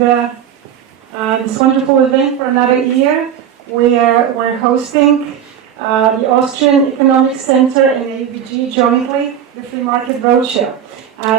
this wonderful event for another year. We're hosting the Austrian Economic Center and AUBG jointly, the Free Market Roadshow.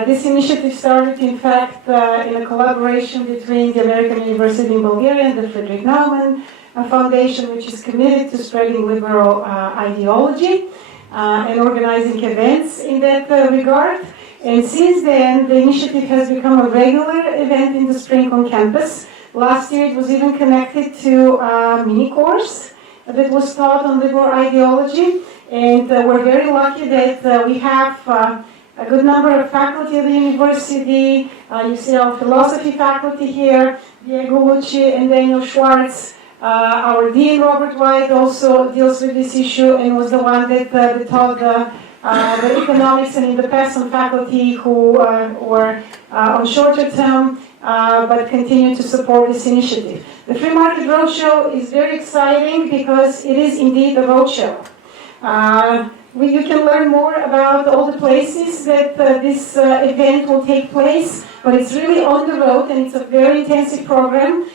This initiative started, in fact, in a collaboration between the American University in Bulgaria and the Friedrich Naumann Foundation, which is committed to spreading liberal ideology and organizing events in that regard. And since then, the initiative has become a regular event in the spring on campus. Last year, it was even connected to a mini course that was taught on liberal ideology. And we're very lucky that we have a good number of faculty at the university. You see our philosophy faculty here, Diego Lucci and Daniel Schwartz. Our Dean, Robert White, also deals with this issue and was the one that taught the economics, and in the past some faculty who were on shorter term but continue to support this initiative. The Free Market Roadshow is very exciting because it is indeed a roadshow. You can learn more about all the places that this event will take place, but it's really on the road and it's a very intensive program.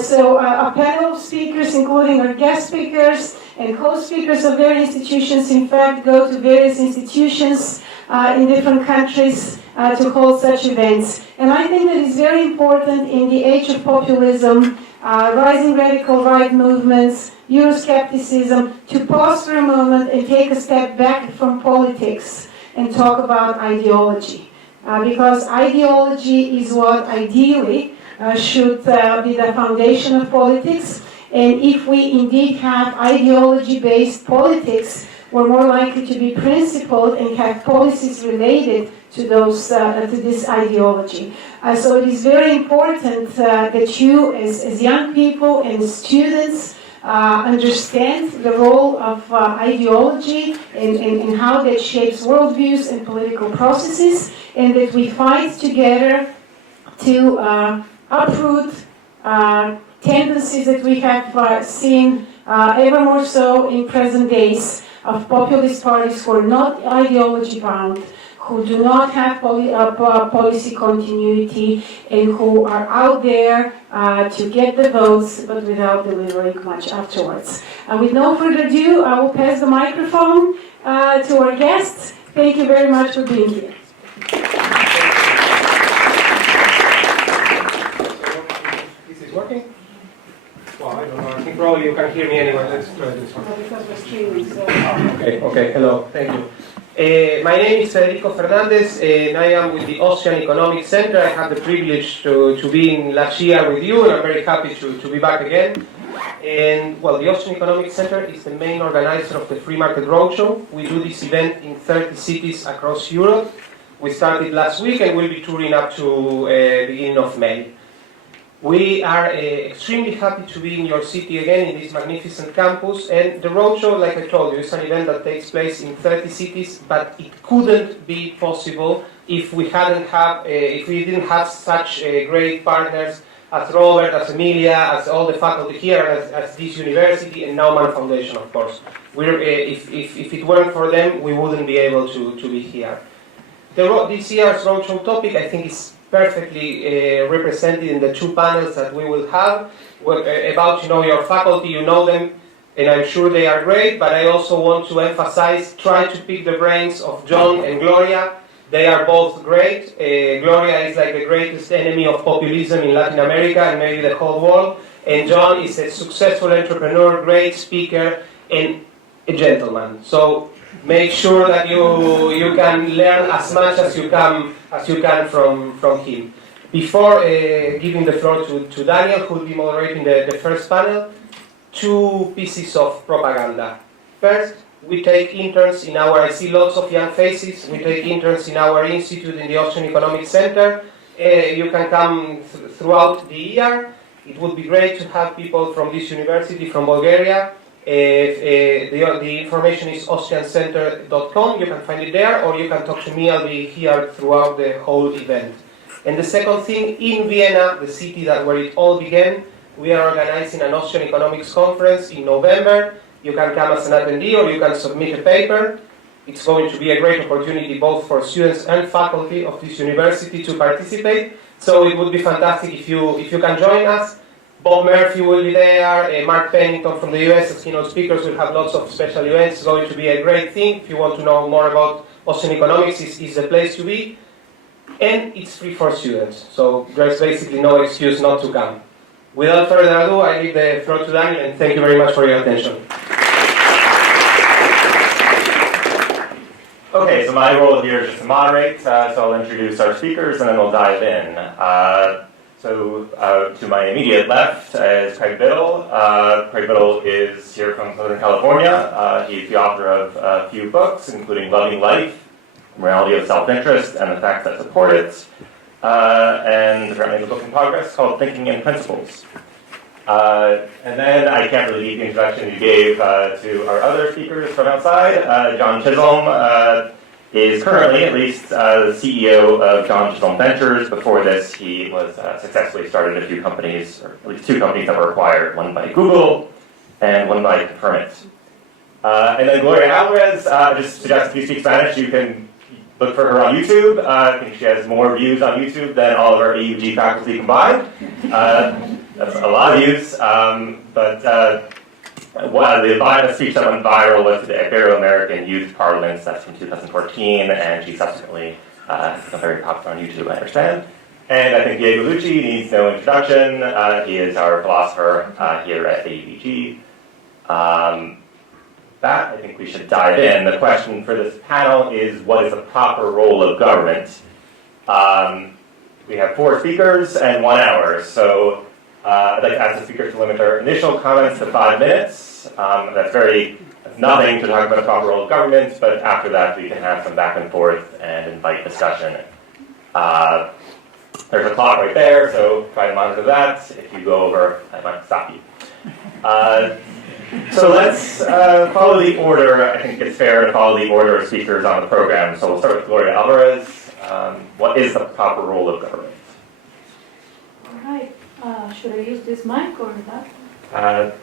So a panel of speakers, including our guest speakers and co-speakers of various institutions, in fact, go to various institutions in different countries to hold such events. And I think that it's very important in the age of populism, rising radical right movements, Euroscepticism, to pause for a moment and take a step back from politics and talk about ideology. Because ideology is what ideally should be the foundation of politics, and if we indeed have ideology-based politics, we're more likely to be principled and have policies related to this ideology. So it is very important that you, as young people and students, understand the role of ideology and how that shapes worldviews and political processes, and that we fight together to uproot tendencies that we have seen ever more so in present days of populist parties who are not ideology bound, who do not have policy continuity, and who are out there to get the votes but without delivering much afterwards. With no further ado, I will pass the microphone to our guests. Thank you very much for being here. Working? Well, I don't know. I think probably you can hear me anyway. Let's try this one. Because we're streaming, so. Okay. Hello. Thank you. My name is Federico Fernandez, and I am with the Austrian Economic Center. I have the privilege to be in last year with you, and I'm very happy to be back again. And, well, the Austrian Economic Center is the main organizer of the Free Market Roadshow. We do this event in 30 cities across Europe. We started last week, and we'll be touring up to the beginning of May. We are extremely happy to be in your city again in this magnificent campus, and the roadshow, like I told you, is an event that takes place in 30 cities, but it couldn't be possible if we didn't have such great partners as Robert, as Emilia, as all the faculty here, as this university, and Naumann Foundation, of course. If it weren't for them, we wouldn't be able to be here. This year's roadshow topic, I think, is perfectly represented in the two panels that we will have about, your faculty, you know them, and I'm sure they are great, but I also want to emphasize, try to pick the brains of John and Gloria. They are both great. Gloria is like the greatest enemy of populism in Latin America and maybe the whole world, and John is a successful entrepreneur, great speaker, and a gentleman. So make sure that you can learn as much as you can from him. Before giving the floor to Daniel, who will be moderating the first panel, two pieces of propaganda. First, we take interns in I see lots of young faces, we take interns in our institute in the Austrian Economic Center. You can come throughout the year. It would be great to have people from this university, from Bulgaria. The information is austriancenter.com. You can find it there, or you can talk to me. I'll be here throughout the whole event. And the second thing, in Vienna, the city where it all began, we are organizing an Austrian Economics Conference in November. You can come as an attendee, or you can submit a paper. It's going to be a great opportunity both for students and faculty of this university to participate. So it would be fantastic if you can join us. Bob Murphy will be there, Mark Pennington from the US as keynote speakers. Will have lots of special events. It's going to be a great thing. If you want to know more about Austrian economics, is the place to be. And it's free for students, so there's basically no excuse not to come. Without further ado, I leave the floor to Daniel, and thank you very much for your attention. Okay, so my role here is just to moderate, so I'll introduce our speakers and then we'll dive in. To my immediate left is Craig Biddle. Craig Biddle is here from Southern California. He's the author of a few books, including Loving Life, Morality of Self-Interest, and the Facts That Support It, and currently a book in progress called Thinking in Principles. And then I can't really beat the introduction you gave to our other speakers from outside. John Chisholm is currently, at least, the CEO of John Chisholm Ventures. Before this, he was successfully started a few companies, or at least two companies that were acquired, one by Google and one by Confirmit. And then Gloria Alvarez, just suggest if you speak Spanish, you can look for her on YouTube. I think she has more views on YouTube than all of our AUG faculty combined. That's a lot of views, but the speech that went viral was the Ibero-American Youth Parliaments. That's from 2014, and she subsequently has become very popular on YouTube, I understand. And I think Diego Lucci needs no introduction. He is our philosopher here at AUG. I think we should dive in. The question for this panel is, what is the proper role of government? We have 4 speakers and 1 hour, so I'd like to ask the speakers to limit their initial comments to 5 minutes. That's nothing to talk about the proper role of government, but after that we can have some back and forth and invite discussion. There's a clock right there, so try to monitor that. If you go over, I might stop you. So let's follow the order. I think it's fair to follow the order of speakers on the program. So we'll start with Gloria Alvarez. What is the proper role of government? All right. Should I use this mic or that?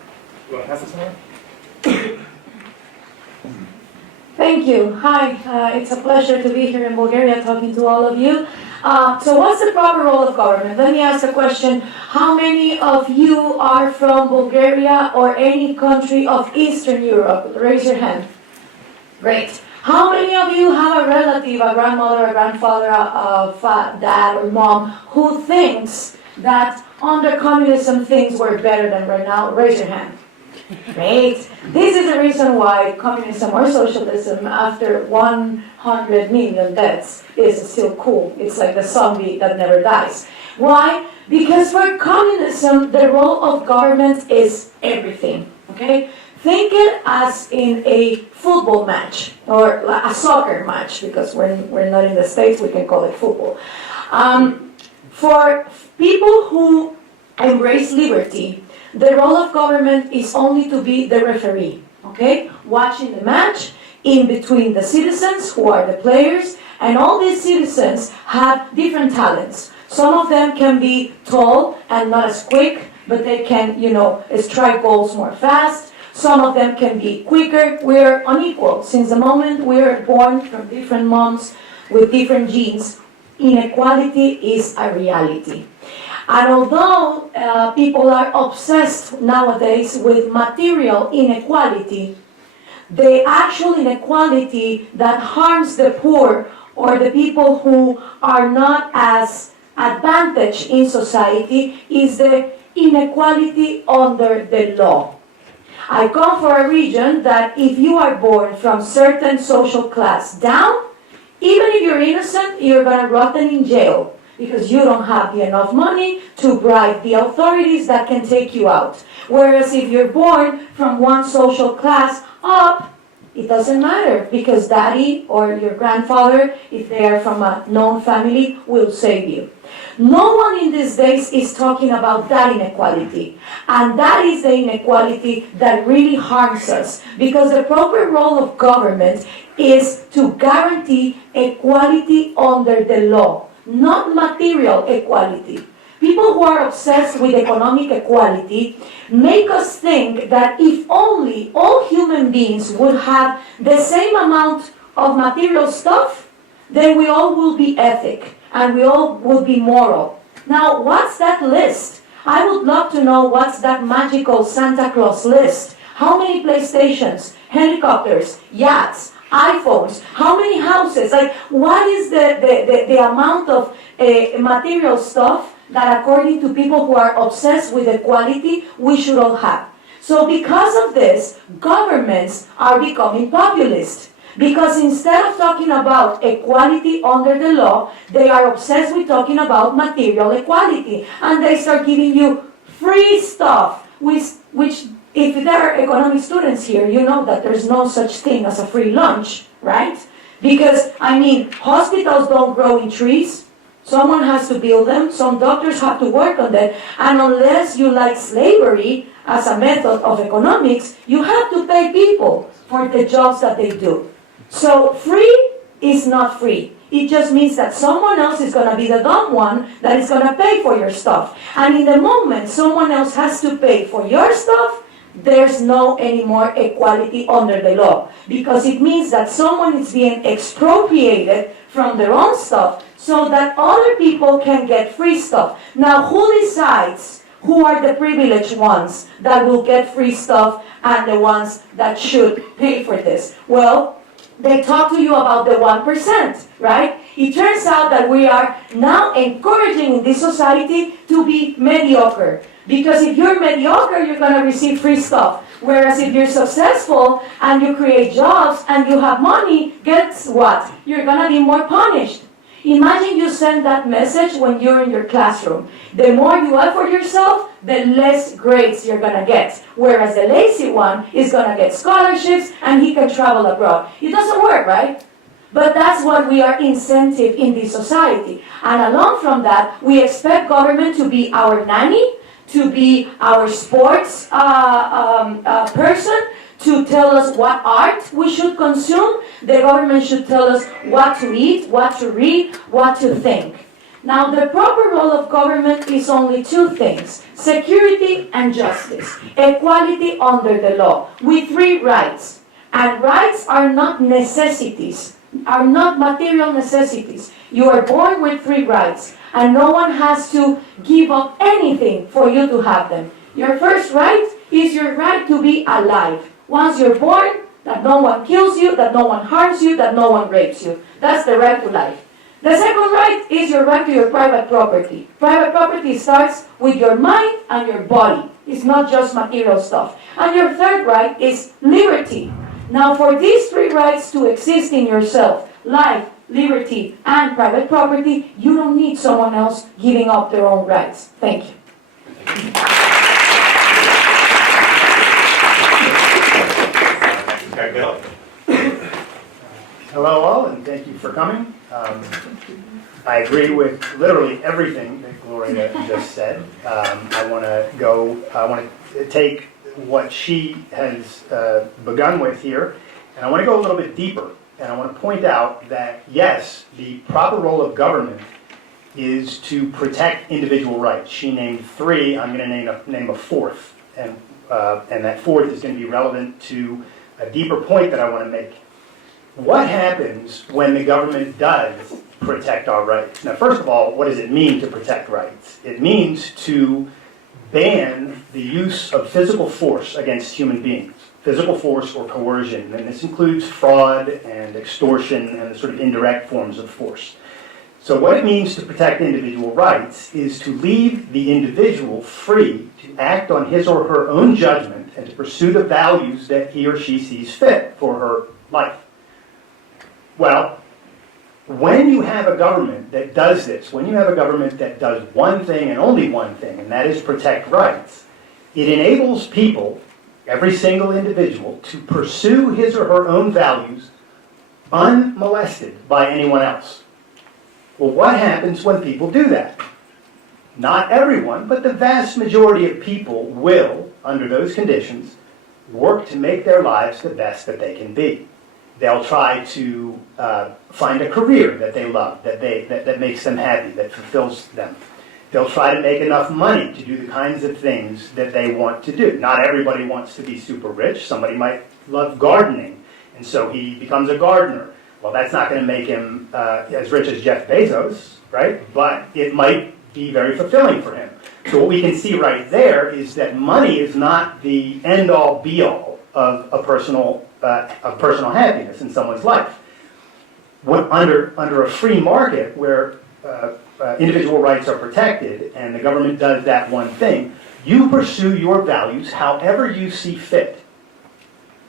You want to pass this one? Thank you. Hi. It's a pleasure to be here in Bulgaria talking to all of you. So what's the proper role of government? Let me ask a question. How many of you are from Bulgaria or any country of Eastern Europe? Raise your hand. Great. How many of you have a relative, a grandmother, a grandfather, a dad or mom who thinks that under communism things were better than right now? Raise your hand. Great. This is the reason why communism or socialism, after 100 million deaths, is still cool. It's like the zombie that never dies. Why? Because for communism, the role of government is everything. Okay? Think it as in a football match or a soccer match, because we're not in the States, we can call it football. For people who embrace liberty, the role of government is only to be the referee, okay? Watching the match in between the citizens, who are the players, and all these citizens have different talents. Some of them can be tall and not as quick, but they can, strike goals more fast. Some of them can be quicker. We're unequal. Since the moment we're born from different moms with different genes, inequality is a reality. And although people are obsessed nowadays with material inequality, the actual inequality that harms the poor or the people who are not as advantaged in society is the inequality under the law. I come from a region that if you are born from certain social class down, even if you're innocent, you're going to rot in jail, because you don't have enough money to bribe the authorities that can take you out. Whereas if you're born from one social class up, it doesn't matter, because daddy or your grandfather, if they are from a known family, will save you. No one in these days is talking about that inequality. And that is the inequality that really harms us, because the proper role of government is to guarantee equality under the law, not material equality. People who are obsessed with economic equality make us think that if only all human beings would have the same amount of material stuff, then we all will be ethic and we all will be moral. Now, what's that list? I would love to know what's that magical Santa Claus list. How many PlayStations, helicopters, yachts, iPhones, how many houses? Like, what is the amount of material stuff that, according to people who are obsessed with equality, we should all have? So because of this, governments are becoming populist. Because instead of talking about equality under the law, they are obsessed with talking about material equality. And they start giving you free stuff, which if there are economic students here, you know that there's no such thing as a free lunch, right? Because, I mean, hospitals don't grow in trees. Someone has to build them. Some doctors have to work on that. And unless you like slavery as a method of economics, you have to pay people for the jobs that they do. So free is not free. It just means that someone else is going to be the dumb one that is going to pay for your stuff. And in the moment someone else has to pay for your stuff, there's no anymore equality under the law. Because it means that someone is being expropriated from their own stuff so that other people can get free stuff. Now, who decides who are the privileged ones that will get free stuff and the ones that should pay for this? Well, they talk to you about the 1%, right? It turns out that we are now encouraging in this society to be mediocre. Because if you're mediocre, you're going to receive free stuff. Whereas if you're successful and you create jobs and you have money, guess what? You're going to be more punished. Imagine you send that message when you're in your classroom. The more you effort yourself, the less grades you're going to get. Whereas the lazy one is going to get scholarships and he can travel abroad. It doesn't work, right? But that's what we are incentive in this society. And along from that, we expect government to be our nanny, to be our sports person, to tell us what art we should consume. The government should tell us what to eat, what to read, what to think. Now, the proper role of government is only two things: security and justice, equality under the law, with 3 rights. And rights are not necessities, are not material necessities. You are born with 3 rights, and no one has to give up anything for you to have them. Your first right is your right to be alive. Once you're born, that no one kills you, that no one harms you, that no one rapes you. That's the right to life. The second right is your right to your private property. Private property starts with your mind and your body. It's not just material stuff. And your third right is liberty. Now, for these 3 rights to exist in yourself, life, liberty, and private property, you don't need someone else giving up their own rights. Thank you. Biddle. Hello all, and thank you for coming. I agree with literally everything that Gloria just said. I want to take what she has begun with here, and I want to go a little bit deeper. And I want to point out that, yes, the proper role of government is to protect individual rights. She named 3. I'm going to name a 4th, and that 4th is going to be relevant to a deeper point that I want to make. What happens when the government does protect our rights? Now, first of all, what does it mean to protect rights? It means to ban the use of physical force against human beings, physical force or coercion, and this includes fraud and extortion and the sort of indirect forms of force. So what it means to protect individual rights is to leave the individual free to act on his or her own judgment and to pursue the values that he or she sees fit for her life. Well, when you have a government that does this, when you have a government that does one thing and only one thing, and that is protect rights, it enables people, every single individual, to pursue his or her own values unmolested by anyone else. Well, what happens when people do that? Not everyone, but the vast majority of people will, under those conditions, work to make their lives the best that they can be. They'll try to find a career that they love, that makes them happy, that fulfills them. They'll try to make enough money to do the kinds of things that they want to do. Not everybody wants to be super rich. Somebody might love gardening, and so he becomes a gardener. Well, that's not going to make him as rich as Jeff Bezos, right? But it might be very fulfilling for him. So what we can see right there is that money is not the end-all, be-all of personal happiness in someone's life. Under a free market where individual rights are protected and the government does that one thing, you pursue your values however you see fit.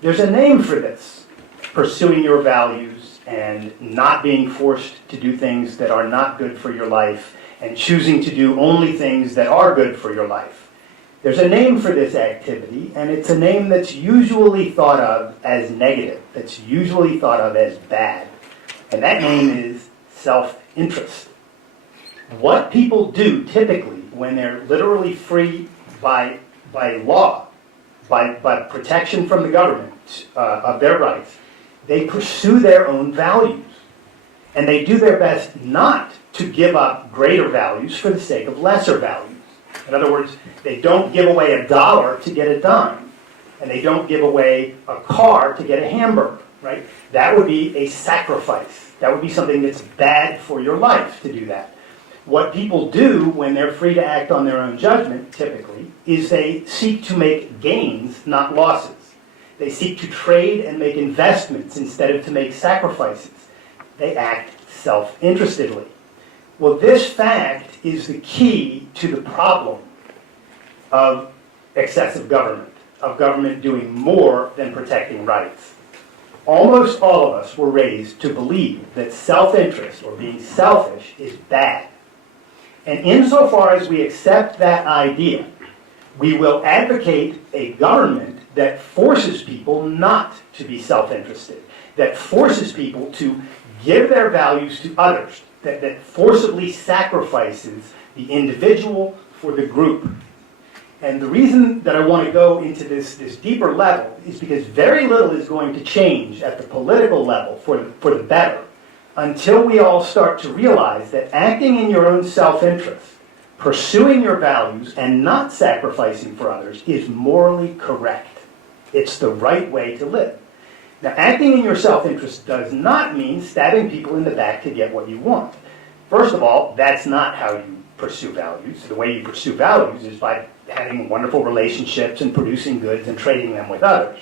There's a name for this, pursuing your values and not being forced to do things that are not good for your life and choosing to do only things that are good for your life. There's a name for this activity, and it's a name that's usually thought of as negative, that's usually thought of as bad. And that name is self-interest. What people do typically when they're literally free by law, by protection from the government of their rights, they pursue their own values. And they do their best not to give up greater values for the sake of lesser values. In other words, they don't give away $1 to get a dime. And they don't give away a car to get a hamburger, right? That would be a sacrifice. That would be something that's bad for your life to do that. What people do when they're free to act on their own judgment, typically, is they seek to make gains, not losses. They seek to trade and make investments instead of to make sacrifices. They act self-interestedly. Well, this fact is the key to the problem of excessive government, of government doing more than protecting rights. Almost all of us were raised to believe that self-interest, or being selfish, is bad. And insofar as we accept that idea, we will advocate a government that forces people not to be self-interested, that forces people to give their values to others, that forcibly sacrifices the individual for the group. And the reason that I want to go into this deeper level is because very little is going to change at the political level for the better until we all start to realize that acting in your own self-interest, pursuing your values, and not sacrificing for others is morally correct. It's the right way to live. Now, acting in your self-interest does not mean stabbing people in the back to get what you want. First of all, that's not how you pursue values. The way you pursue values is by having wonderful relationships and producing goods and trading them with others.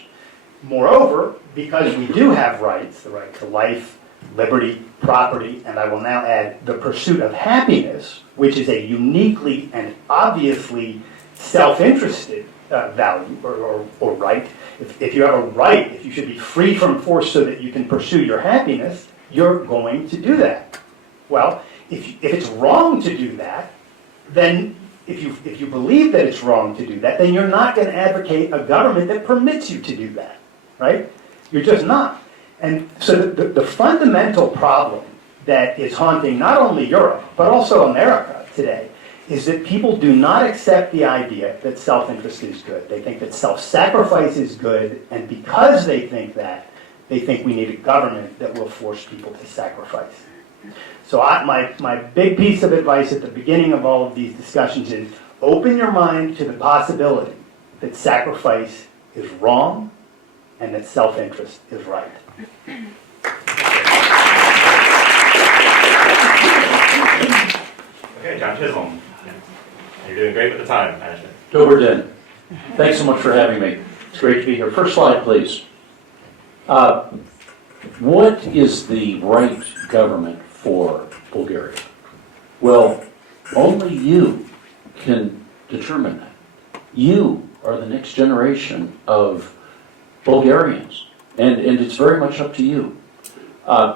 Moreover, because we do have rights, the right to life, liberty, property, and I will now add the pursuit of happiness, which is a uniquely and obviously self-interested value or right. If you have a right, if you should be free from force so that you can pursue your happiness, you're going to do that. Well, if it's wrong to do that, then if you believe that it's wrong to do that, then you're not going to advocate a government that permits you to do that, right? You're just not. And so the fundamental problem that is haunting not only Europe, but also America today, is that people do not accept the idea that self-interest is good. They think that self-sacrifice is good, and because they think that, they think we need a government that will force people to sacrifice. So my big piece of advice at the beginning of all of these discussions is open your mind to the possibility that sacrifice is wrong and that self-interest is right. Okay, John Chisholm. You're doing great with the time management. Doberdin, thanks so much for having me. It's great to be here. First slide, please. What is the right government for Bulgaria? Well, only you can determine that. You are the next generation of Bulgarians, and it's very much up to you.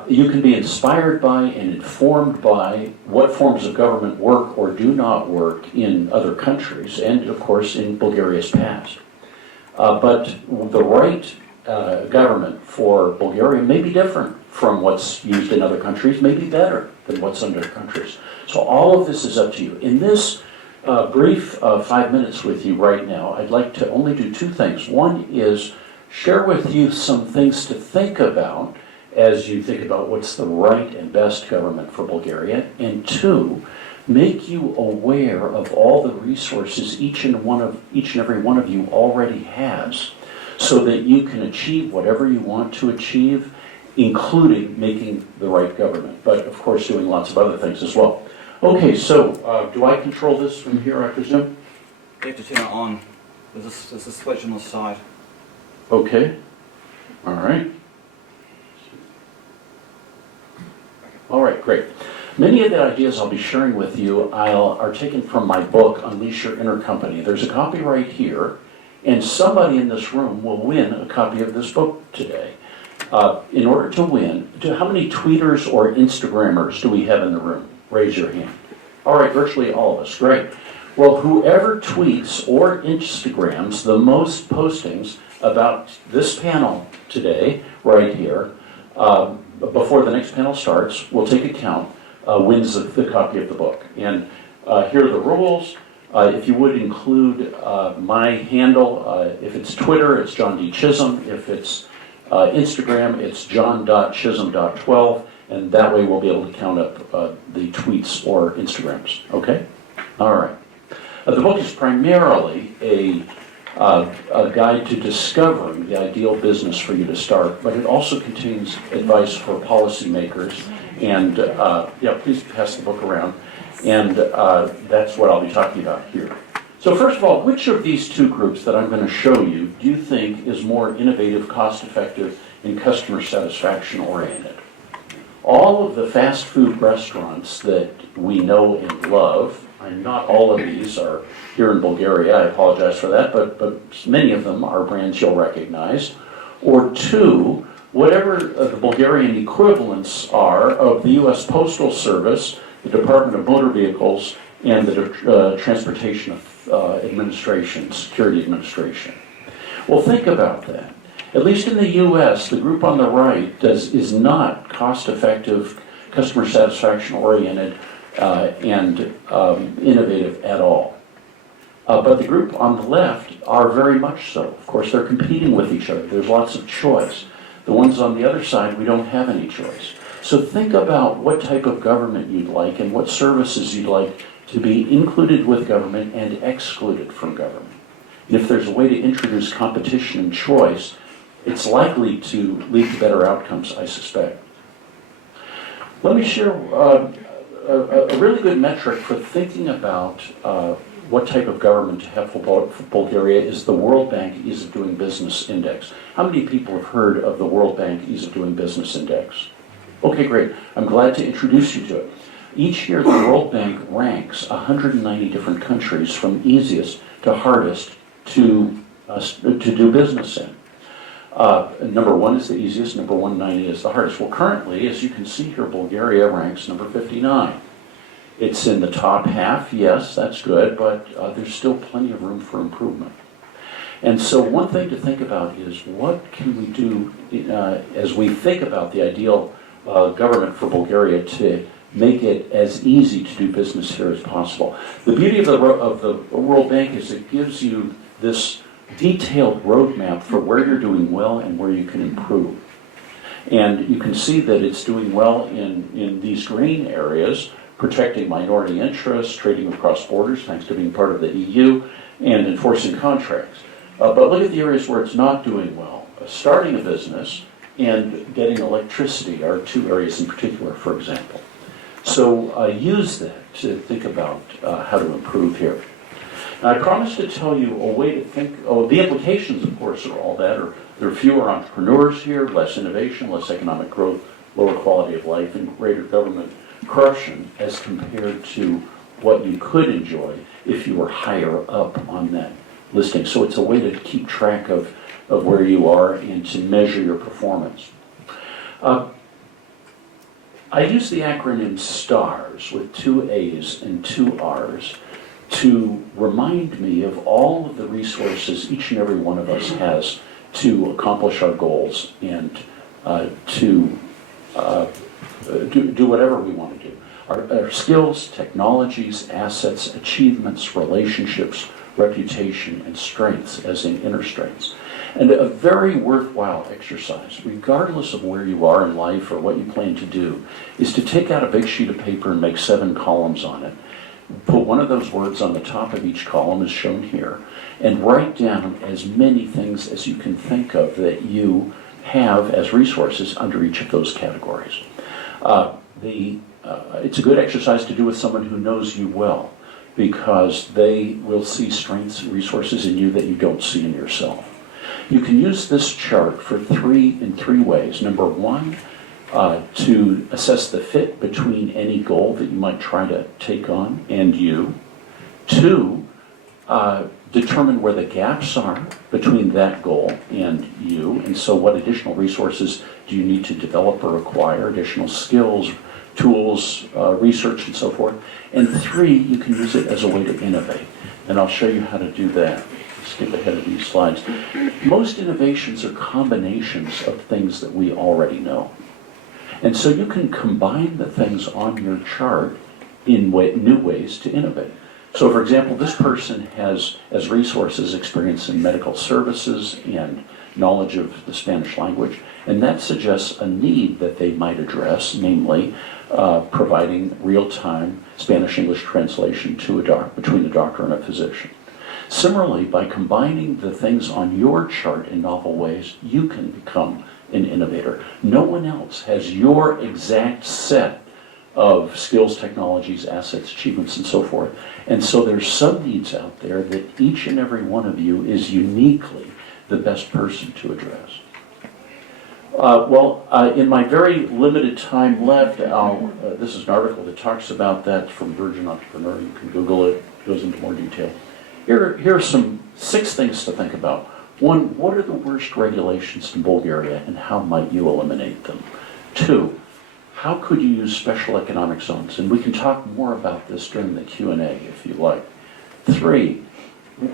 You can be inspired by and informed by what forms of government work or do not work in other countries, and of course in Bulgaria's past. But the right government for Bulgaria may be different from what's used in other countries, may be better than what's in other countries. So all of this is up to you. In this brief 5 minutes with you right now, I'd like to only do two things. One is share with you some things to think about as you think about what's the right and best government for Bulgaria, and two, make you aware of all the resources each and every one of you already has, so that you can achieve whatever you want to achieve including making the right government, but of course doing lots of other things as well. Okay, so do I control this from here, I presume? You have to turn it on. There's a switch on the side. Okay, all right. All right, great. Many of the ideas I'll be sharing with you are taken from my book, Unleash Your Inner Company. There's a copy right here, and somebody in this room will win a copy of this book today. In order to win, how many tweeters or Instagrammers do we have in the room? Raise your hand. All right, virtually all of us, great. Well, whoever tweets or Instagrams the most postings about this panel today, right here, before the next panel starts, we'll take a count, wins the copy of the book. And here are the rules. If you would include my handle, if it's Twitter, it's John D. Chisholm. If it's Instagram, it's john.chisholm.12, and that way we'll be able to count up the tweets or Instagrams, okay? All right. The book is primarily a guide to discovering the ideal business for you to start, but it also contains advice for policymakers, and yeah, please pass the book around, and that's what I'll be talking about here. So first of all, which of these two groups that I'm going to show you do you think is more innovative, cost-effective, and customer satisfaction oriented? All of the fast food restaurants that we know and love, and not all of these are here in Bulgaria, I apologize for that, but many of them are brands you'll recognize. Or two, whatever the Bulgarian equivalents are of the U.S. Postal Service, the Department of Motor Vehicles, and the Transportation Administration, Security Administration. Well, think about that. At least in the U.S., the group on the right is not cost-effective, customer satisfaction-oriented, and innovative at all. But the group on the left are very much so. Of course, they're competing with each other. There's lots of choice. The ones on the other side, we don't have any choice. So think about what type of government you'd like and what services you'd like to be included with government and excluded from government. And if there's a way to introduce competition and choice, it's likely to lead to better outcomes, I suspect. Let me share a really good metric for thinking about what type of government to have for Bulgaria is the World Bank Ease of Doing Business Index. How many people have heard of the World Bank Ease of Doing Business Index? Okay, great. I'm glad to introduce you to it. Each year, the World Bank ranks 190 different countries from easiest to hardest to do business in. Number 1 is the easiest, number 190 is the hardest. Well, currently, as you can see here, Bulgaria ranks number 59. It's in the top half, yes, that's good, but there's still plenty of room for improvement. And so one thing to think about is what can we do as we think about the ideal government for Bulgaria to make it as easy to do business here as possible. The beauty of the World Bank is it gives you this detailed roadmap for where you're doing well and where you can improve. And you can see that it's doing well in these green areas, protecting minority interests, trading across borders, thanks to being part of the EU, and enforcing contracts. But look at the areas where it's not doing well. Starting a business and getting electricity are two areas in particular, for example. So use that to think about how to improve here. Now, I promised to tell you a way to think, the implications, of course, are all that. There are fewer entrepreneurs here, less innovation, less economic growth, lower quality of life, and greater government corruption as compared to what you could enjoy if you were higher up on that listing. So it's a way to keep track of where you are and to measure your performance. I use the acronym STARS with 2 A's and 2 R's to remind me of all of the resources each and every one of us has to accomplish our goals and to do whatever we want to do. Our skills, technologies, assets, achievements, relationships, reputation, and strengths, as in inner strengths. And a very worthwhile exercise, regardless of where you are in life or what you plan to do, is to take out a big sheet of paper and make 7 columns on it. Put one of those words on the top of each column, as shown here, and write down as many things as you can think of that you have as resources under each of those categories. It's a good exercise to do with someone who knows you well, because they will see strengths and resources in you that you don't see in yourself. You can use this chart in three ways. Number one, to assess the fit between any goal that you might try to take on and you. Two, determine where the gaps are between that goal and you, and so what additional resources do you need to develop or acquire, additional skills, tools, research, and so forth. And three, you can use it as a way to innovate, and I'll show you how to do that. Skip ahead of these slides. Most innovations are combinations of things that we already know. And so you can combine the things on your chart in new ways to innovate. So for example, this person has, as resources, experience in medical services and knowledge of the Spanish language, and that suggests a need that they might address, namely providing real-time Spanish-English translation between a doctor and a physician. Similarly, by combining the things on your chart in novel ways, you can become an innovator. No one else has your exact set of skills, technologies, assets, achievements, and so forth. And so there's some needs out there that each and every one of you is uniquely the best person to address. In my very limited time left, this is an article that talks about that from Virgin Entrepreneur. You can Google it, it goes into more detail. Here are some 6 things to think about. 1, what are the worst regulations in Bulgaria and how might you eliminate them? 2, how could you use special economic zones? And we can talk more about this during the Q&A if you like. 3,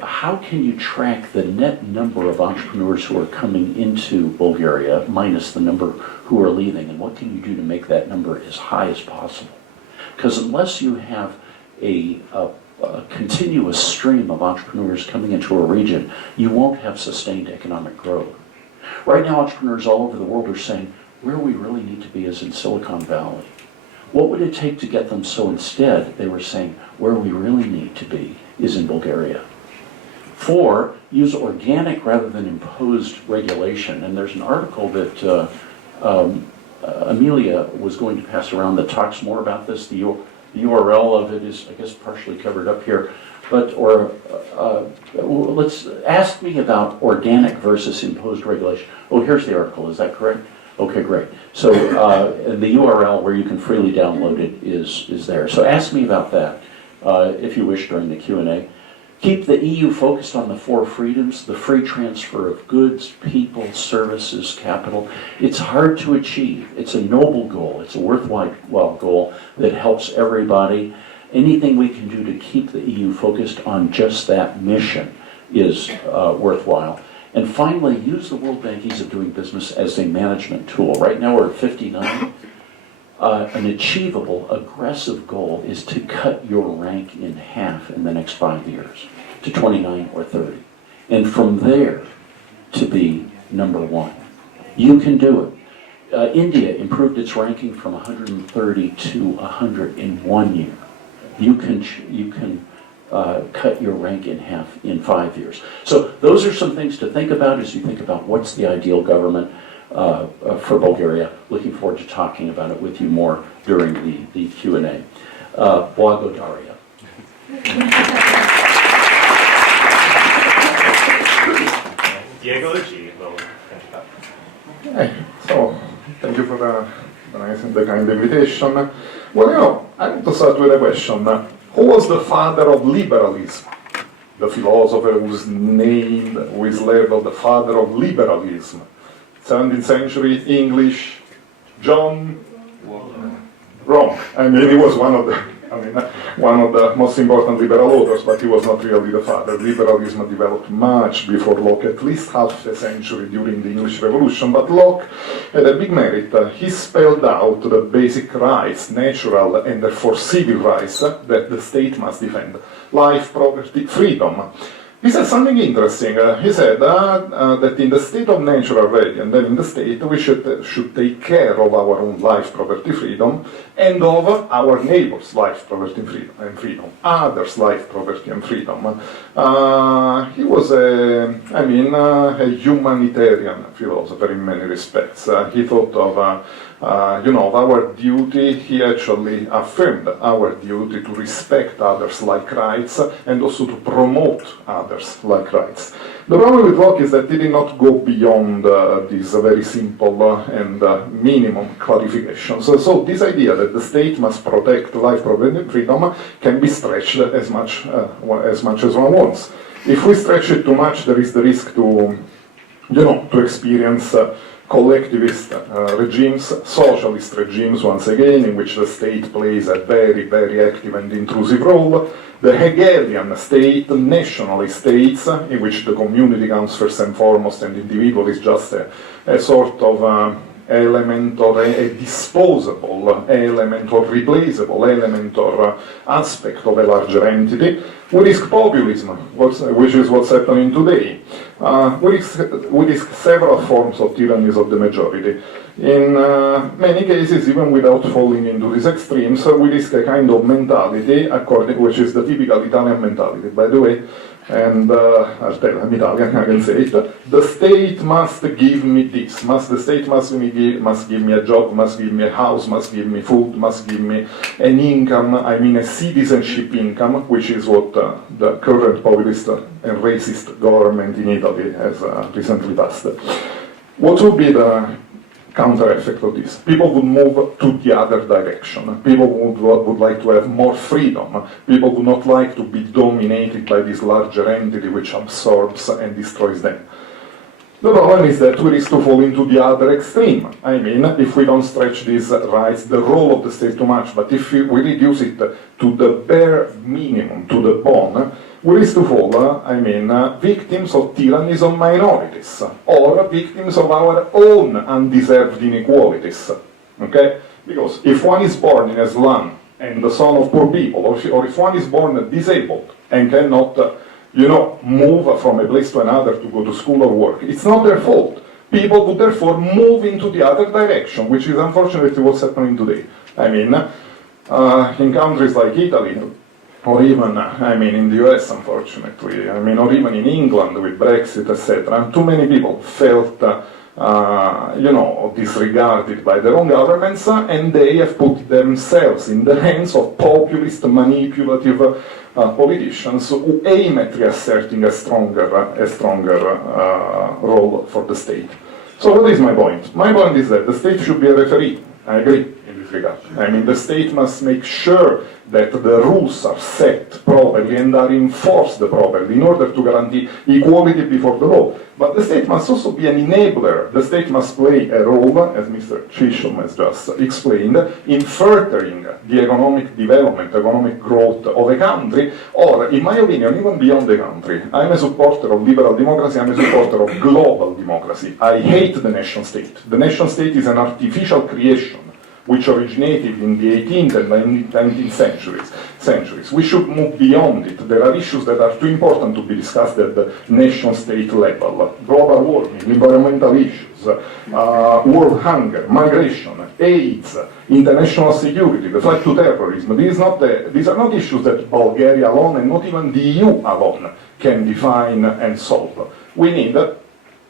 how can you track the net number of entrepreneurs who are coming into Bulgaria minus the number who are leaving, and what can you do to make that number as high as possible? Because unless you have a continuous stream of entrepreneurs coming into a region, you won't have sustained economic growth. Right now, entrepreneurs all over the world are saying, where we really need to be is in Silicon Valley. What would it take to get them so instead, they were saying, where we really need to be is in Bulgaria. 4, use organic rather than imposed regulation. And there's an article that Amelia was going to pass around that talks more about this. The URL of it is, I guess, partially covered up here. Let's ask me about organic versus imposed regulation. Oh, here's the article. Is that correct? Okay, great. So the URL where you can freely download it is there. So ask me about that if you wish during the Q&A. Keep the EU focused on the 4 freedoms, the free transfer of goods, people, services, capital. It's hard to achieve. It's a noble goal. It's a worthwhile goal that helps everybody. Anything we can do to keep the EU focused on just that mission is worthwhile. And finally, use the World Bank Ease of Doing Business as a management tool. Right now we're at 59. An achievable, aggressive goal is to cut your rank in half in the next 5 years to 29 or 30. And from there to be number 1. You can do it. India improved its ranking from 130 to 100 in 1 year. You can cut your rank in half in 5 years. So those are some things to think about as you think about what's the ideal government for Bulgaria. Looking forward to talking about it with you more during the Q&A. Blagodaria. Diego Lucci will finish up. Okay, so thank you for the kind invitation. Well, I want to start with a question. Who was the father of liberalism? The philosopher who is labeled the father of liberalism. 17th century English, John? Wrong. I mean, he was one of the most important liberal authors, but he was not really the father. Liberalism developed much before Locke, at least half a century during the English Revolution, but Locke had a big merit. He spelled out the basic rights, natural and therefore civil rights, that the state must defend. Life, property, freedom. He said something interesting. He said that in the state of nature already, and then in the state, we should take care of our own life, property, freedom, and of our neighbors' life, property, and freedom, others' life, property, and freedom. He was a humanitarian philosopher in many respects. He thought of our duty. He actually affirmed our duty to respect others' like rights and also to promote others' like rights. The problem with Locke is that he did not go beyond these very simple and minimum clarifications. So this idea that the state must protect life, property, and freedom can be stretched as much as one wants. If we stretch it too much, there is the risk to experience collectivist regimes, socialist regimes once again, in which the state plays a very, very active and intrusive role. The Hegelian state, nationalist states, in which the community comes first and foremost and individual is just a sort of element or a disposable element or replaceable element or aspect of a larger entity. We risk populism, which is what's happening today. We risk several forms of tyrannies of the majority. In many cases, even without falling into these extremes, we risk a kind of mentality, which is the typical Italian mentality, by the way. And I'll tell you, I'm Italian, I can say it. The state must give me this. The state must give me a job, must give me a house, must give me food, must give me an income, a citizenship income, which is what the current populist and racist government in Italy has recently passed. What would be the counter effect of this? People would move to the other direction. People would like to have more freedom. People would not like to be dominated by this larger entity which absorbs and destroys them. The problem is that we risk to fall into the other extreme. If we don't stretch these rights, the role of the state too much, but if we reduce it to the bare minimum, to the bone, we risk to fall, victims of tyrannies of minorities, or victims of our own undeserved inequalities. Okay? Because if one is born in a slum and the son of poor people, or if one is born disabled and cannot, move from a place to another to go to school or work, it's not their fault. People would therefore move into the other direction, which is unfortunately what's happening today. In countries like Italy, or even, in the US, unfortunately, or even in England with Brexit, etc., too many people felt, disregarded by their own governments, and they have put themselves in the hands of populist, manipulative politicians who aim at reasserting a stronger role for the state. So what is my point? My point is that the state should be a referee. I agree in this regard. The state must make sure that the rules are set properly and are enforced properly in order to guarantee equality before the law. But the state must also be an enabler. The state must play a role, as Mr. Chisholm has just explained, in furthering the economic development, economic growth of a country, or, in my opinion, even beyond the country. I'm a supporter of liberal democracy, I'm a supporter of global democracy. I hate the nation state. The nation state is an artificial creation which originated in the 18th and 19th centuries. We should move beyond it. There are issues that are too important to be discussed at the nation-state level. Global warming, environmental issues, world hunger, migration, AIDS, international security, the fight to terrorism. These are not issues that Bulgaria alone and not even the EU alone can define and solve. We need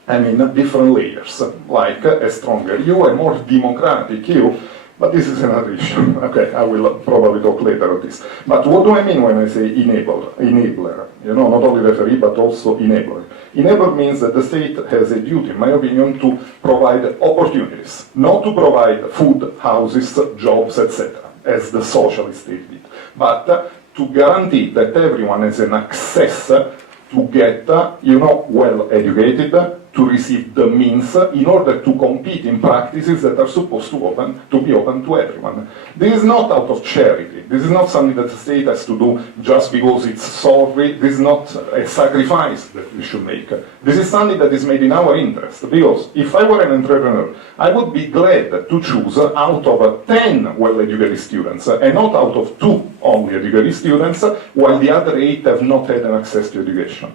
different layers, like a stronger EU, a more democratic EU. But this is another issue. Okay, I will probably talk later on this. But what do I mean when I say enabler? Not only referee, but also enabler. Enabler means that the state has a duty, in my opinion, to provide opportunities, not to provide food, houses, jobs, etc., as the socialist state did, but to guarantee that everyone has an access to get, well educated, to receive the means in order to compete in practices that are supposed to be open to everyone. This is not out of charity. This is not something that the state has to do just because it's sorry. This is not a sacrifice that we should make. This is something that is made in our interest, because if I were an entrepreneur, I would be glad to choose out of 10 well-educated students and not out of 2 only educated students, while the other 8 have not had an access to education.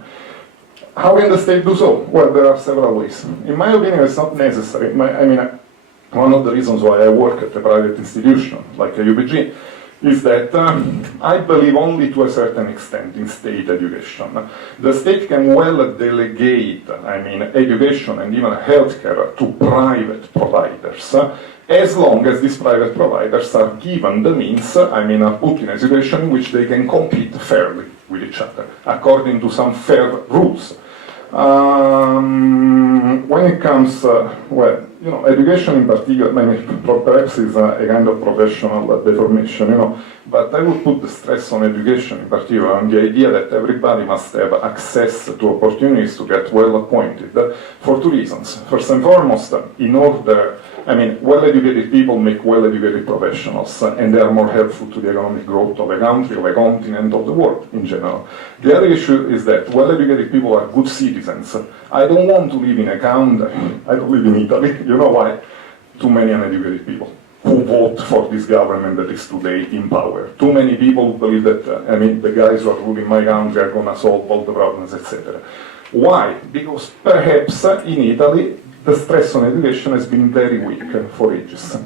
How can the state do so? Well, there are several ways. In my opinion, it's not necessary. One of the reasons why I work at a private institution like a UPG is that I believe only to a certain extent in state education. The state can well delegate, education and even healthcare to private providers, as long as these private providers are given the means, are put in a situation in which they can compete fairly with each other, according to some fair rules. When it comes, education in particular, perhaps is a kind of professional deformation, but I would put the stress on education in particular, on the idea that everybody must have access to opportunities to get well appointed for two reasons. First and foremost, well-educated people make well-educated professionals, and they are more helpful to the economic growth of a country, of a continent, of the world in general. The other issue is that well-educated people are good citizens. I don't want to live in a country, I don't live in Italy, you know why? Too many uneducated people who vote for this government that is today in power. Too many people who believe that, the guys who are ruling my country are going to solve all the problems, etc. Why? Because perhaps in Italy, the stress on education has been very weak for ages.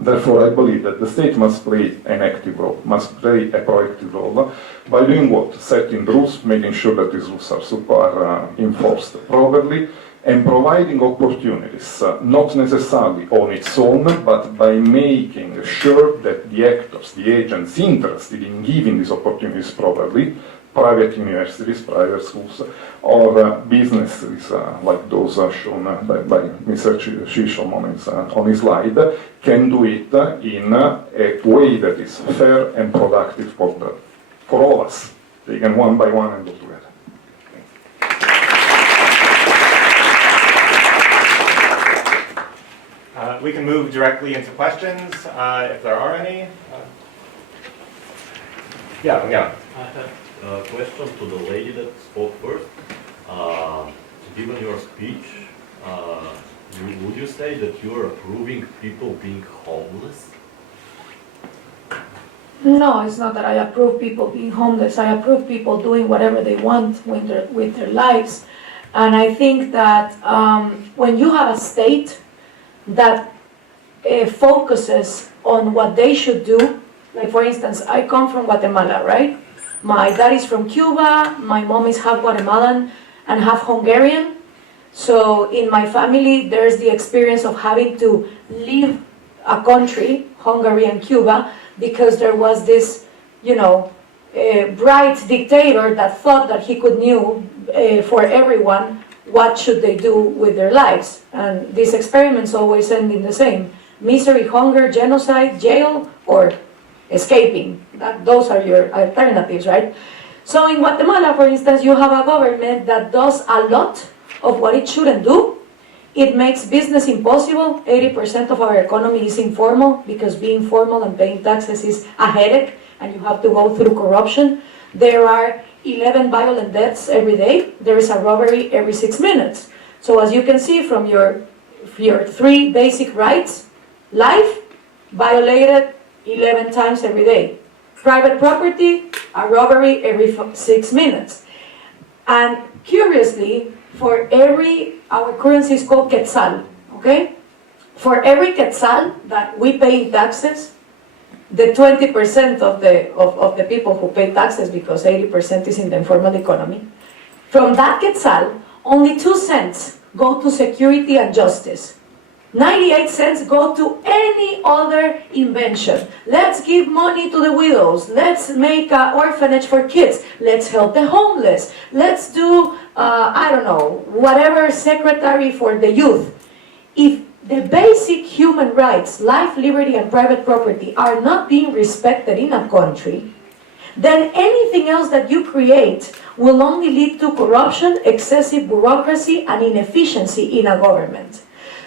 Therefore, I believe that the state must play an active role, must play a proactive role, by doing what? Setting rules, making sure that these rules are enforced properly, and providing opportunities, not necessarily on its own, but by making sure that the actors, the agents interested in giving these opportunities properly, private universities, private schools, or businesses like those shown by Mr. Chisholm on his slide, can do it in a way that is fair and productive for all of us. They can one by one and go together. We can move directly into questions, if there are any. Yeah. I have a question to the lady that spoke first. Given your speech, would you say that you are approving people being homeless? No, it's not that I approve people being homeless. I approve people doing whatever they want with their lives. And I think that when you have a state that focuses on what they should do, like for instance, I come from Guatemala, right? My dad is from Cuba, my mom is half Guatemalan and half Hungarian. So in my family, there's the experience of having to leave a country, Hungary and Cuba, because there was this, bright dictator that thought that he could know for everyone what should they do with their lives. And these experiments always end in the same: misery, hunger, genocide, jail, or escaping. Those are your alternatives, right? So in Guatemala, for instance, you have a government that does a lot of what it shouldn't do. It makes business impossible. 80% of our economy is informal, because being formal and paying taxes is a headache, and you have to go through corruption. There are 11 violent deaths every day. There is a robbery every 6 minutes. So as you can see from your 3 basic rights, life violated 11 times every day. Private property, a robbery every 6 minutes. And curiously, our currency is called quetzal, okay? For every quetzal that we pay in taxes, the 20% of the people who pay taxes, because 80% is in the informal economy, from that quetzal, only 2 cents go to security and justice. 98 cents go to any other invention. Let's give money to the widows. Let's make an orphanage for kids. Let's help the homeless. Let's do, whatever secretary for the youth. If the basic human rights, life, liberty, and private property are not being respected in a country, then anything else that you create will only lead to corruption, excessive bureaucracy, and inefficiency in a government.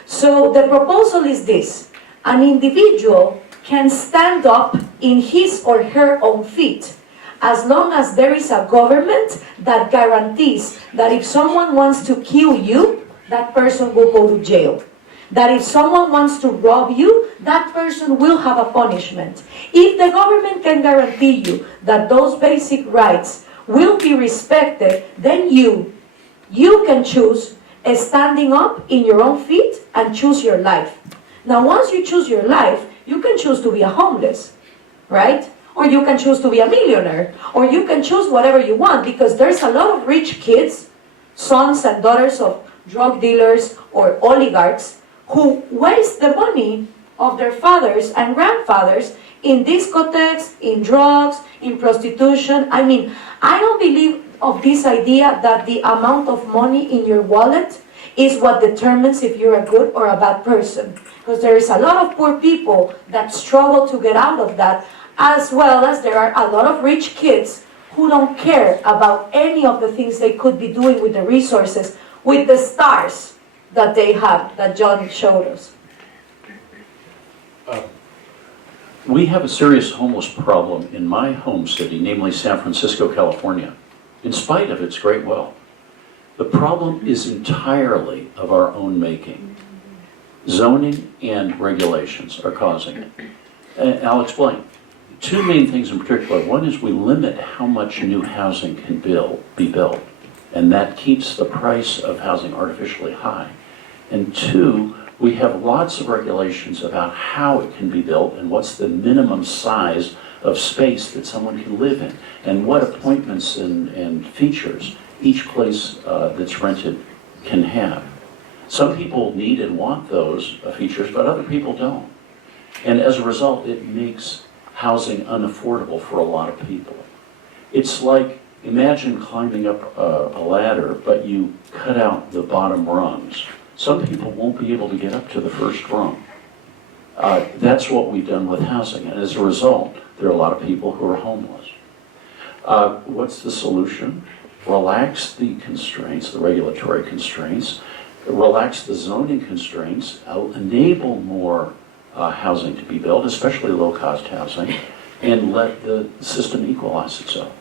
So the proposal is this: an individual can stand up in his or her own feet, as long as there is a government that guarantees that if someone wants to kill you, that person will go to jail. That if someone wants to rob you, that person will have a punishment. If the government can guarantee you that those basic rights will be respected, then you You can choose standing up in your own feet and choose your life. Now, once you choose your life, you can choose to be a homeless, right? Or you can choose to be a millionaire, or you can choose whatever you want, because there's a lot of rich kids, sons and daughters of drug dealers or oligarchs, who waste the money of their fathers and grandfathers in discotheques, in drugs, in prostitution. I mean, I don't believe of this idea that the amount of money in your wallet is what determines if you're a good or a bad person. Because there is a lot of poor people that struggle to get out of that, as well as there are a lot of rich kids who don't care about any of the things they could be doing with the resources, with the stars that they have, that John showed us. We have a serious homeless problem in my home city, namely San Francisco, California, in spite of its great wealth. The problem is entirely of our own making. Zoning and regulations are causing it. And I'll explain. Two main things in particular. One is we limit how much new housing can be built, and that keeps the price of housing artificially high. And two, we have lots of regulations about how it can be built and what's the minimum size of space that someone can live in, and what appointments and features each place that's rented can have. Some people need and want those features, but other people don't. And as a result, it makes housing unaffordable for a lot of people. It's like, imagine climbing up a ladder, but you cut out the bottom rungs. Some people won't be able to get up to the first rung. That's what we've done with housing, and as a result, there are a lot of people who are homeless. What's the solution? Relax the constraints, the regulatory constraints, relax the zoning constraints, enable more housing to be built, especially low-cost housing, and let the system equalize itself.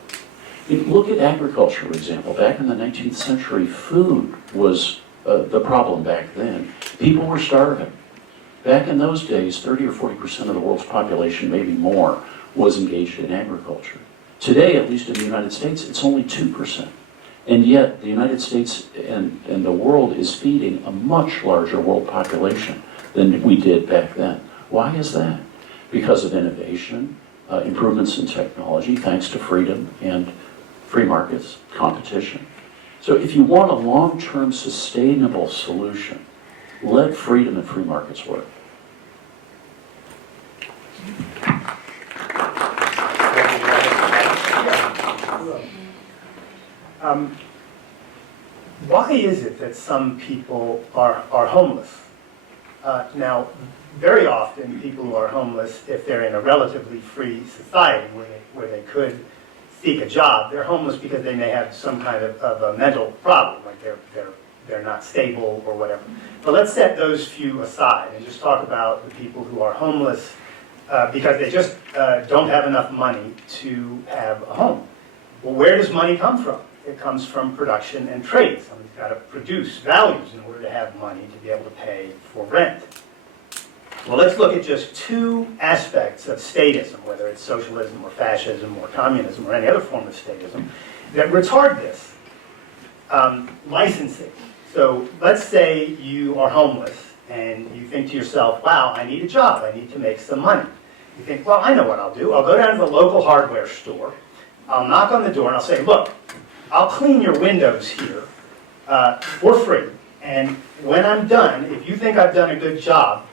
Look at agriculture, for example. Back in the 19th century, food was the problem back then. People were starving. Back in those days, 30 or 40% of the world's population, maybe more, was engaged in agriculture. Today, at least in the United States, it's only 2%. And yet, the United States and the world is feeding a much larger world population than we did back then. Why is that? Because of innovation, improvements in technology, thanks to freedom and free markets, competition. So if you want a long-term sustainable solution, let freedom and free markets work. Why is it that some people are homeless? Now, very often people who are homeless, if they're in a relatively free society where they could seek a job, they're homeless because they may have some kind of a mental problem, like they're not stable or whatever. But let's set those few aside and just talk about the people who are homeless because they just don't have enough money to have a home. Well, where does money come from? It comes from production and trade. Someone's got to produce values in order to have money to be able to pay for rent. Well, let's look at just two aspects of statism, whether it's socialism or fascism or communism or any other form of statism, that retard this. Licensing. So let's say you are homeless and you think to yourself, wow, I need a job. I need to make some money. You think, well, I know what I'll do. I'll go down to the local hardware store. I'll knock on the door and I'll say, look, I'll clean your windows here for free. And when I'm done, if you think I've done a good job,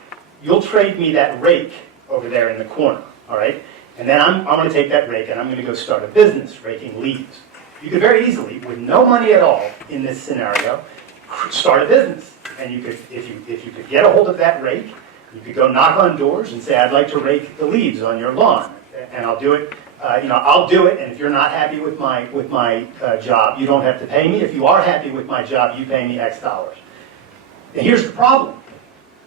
you'll trade me that rake over there in the corner, all right? And then I'm going to take that rake and I'm going to go start a business raking leaves. You could very easily, with no money at all in this scenario, start a business. And you could, if you could get a hold of that rake, you could go knock on doors and say, I'd like to rake the leaves on your lawn, and I'll do it. I'll do it. And if you're not happy with my job, you don't have to pay me. If you are happy with my job, you pay me X dollars. And here's the problem.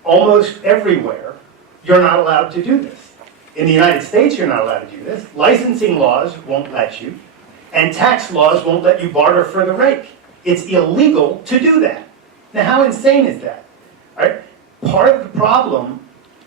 Almost everywhere, you're not allowed to do this. In the United States, you're not allowed to do this. Licensing laws won't let you, and tax laws won't let you barter for the rake. It's illegal to do that. Now, how insane is that? All right? Part of the problem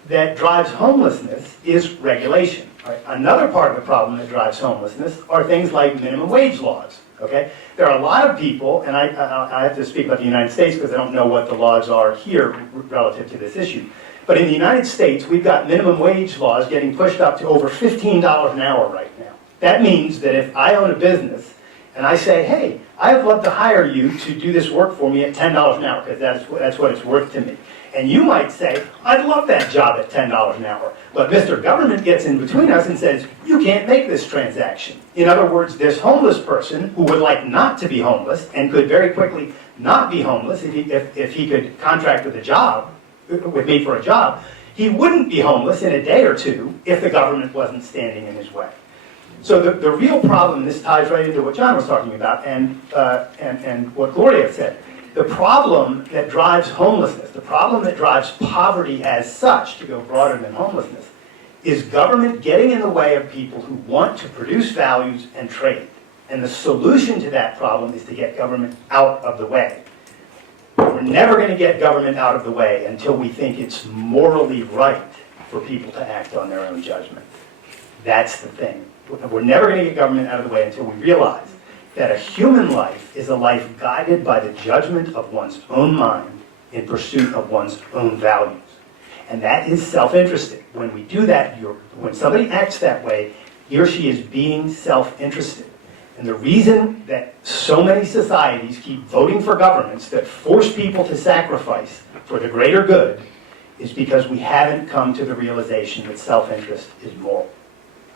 that drives homelessness is regulation. Right? Another part of the problem that drives homelessness are things like minimum wage laws. Okay? There are a lot of people, and I have to speak about the United States because I don't know what the laws are here relative to this issue. But in the United States, we've got minimum wage laws getting pushed up to over $15 an hour right now. That means that if I own a business and I say, hey, I'd love to hire you to do this work for me at $10 an hour because that's what it's worth to me. And you might say, I'd love that job at $10 an hour. But Mr. Government gets in between us and says, you can't make this transaction. In other words, this homeless person who would like not to be homeless and could very quickly not be homeless if he could contract with me for a job, he wouldn't be homeless in a day or two if the government wasn't standing in his way. So the real problem, this ties right into what John was talking about and what Gloria said. The problem that drives homelessness, the problem that drives poverty as such, to go broader than homelessness, is government getting in the way of people who want to produce values and trade. And the solution to that problem is to get government out of the way. We're never going to get government out of the way until we think it's morally right for people to act on their own judgment. That's the thing. We're never going to get government out of the way until we realize that a human life is a life guided by the judgment of one's own mind in pursuit of one's own values. And that is self-interested. When we do that, when somebody acts that way, he or she is being self-interested. And the reason that so many societies keep voting for governments that force people to sacrifice for the greater good is because we haven't come to the realization that self-interest is moral.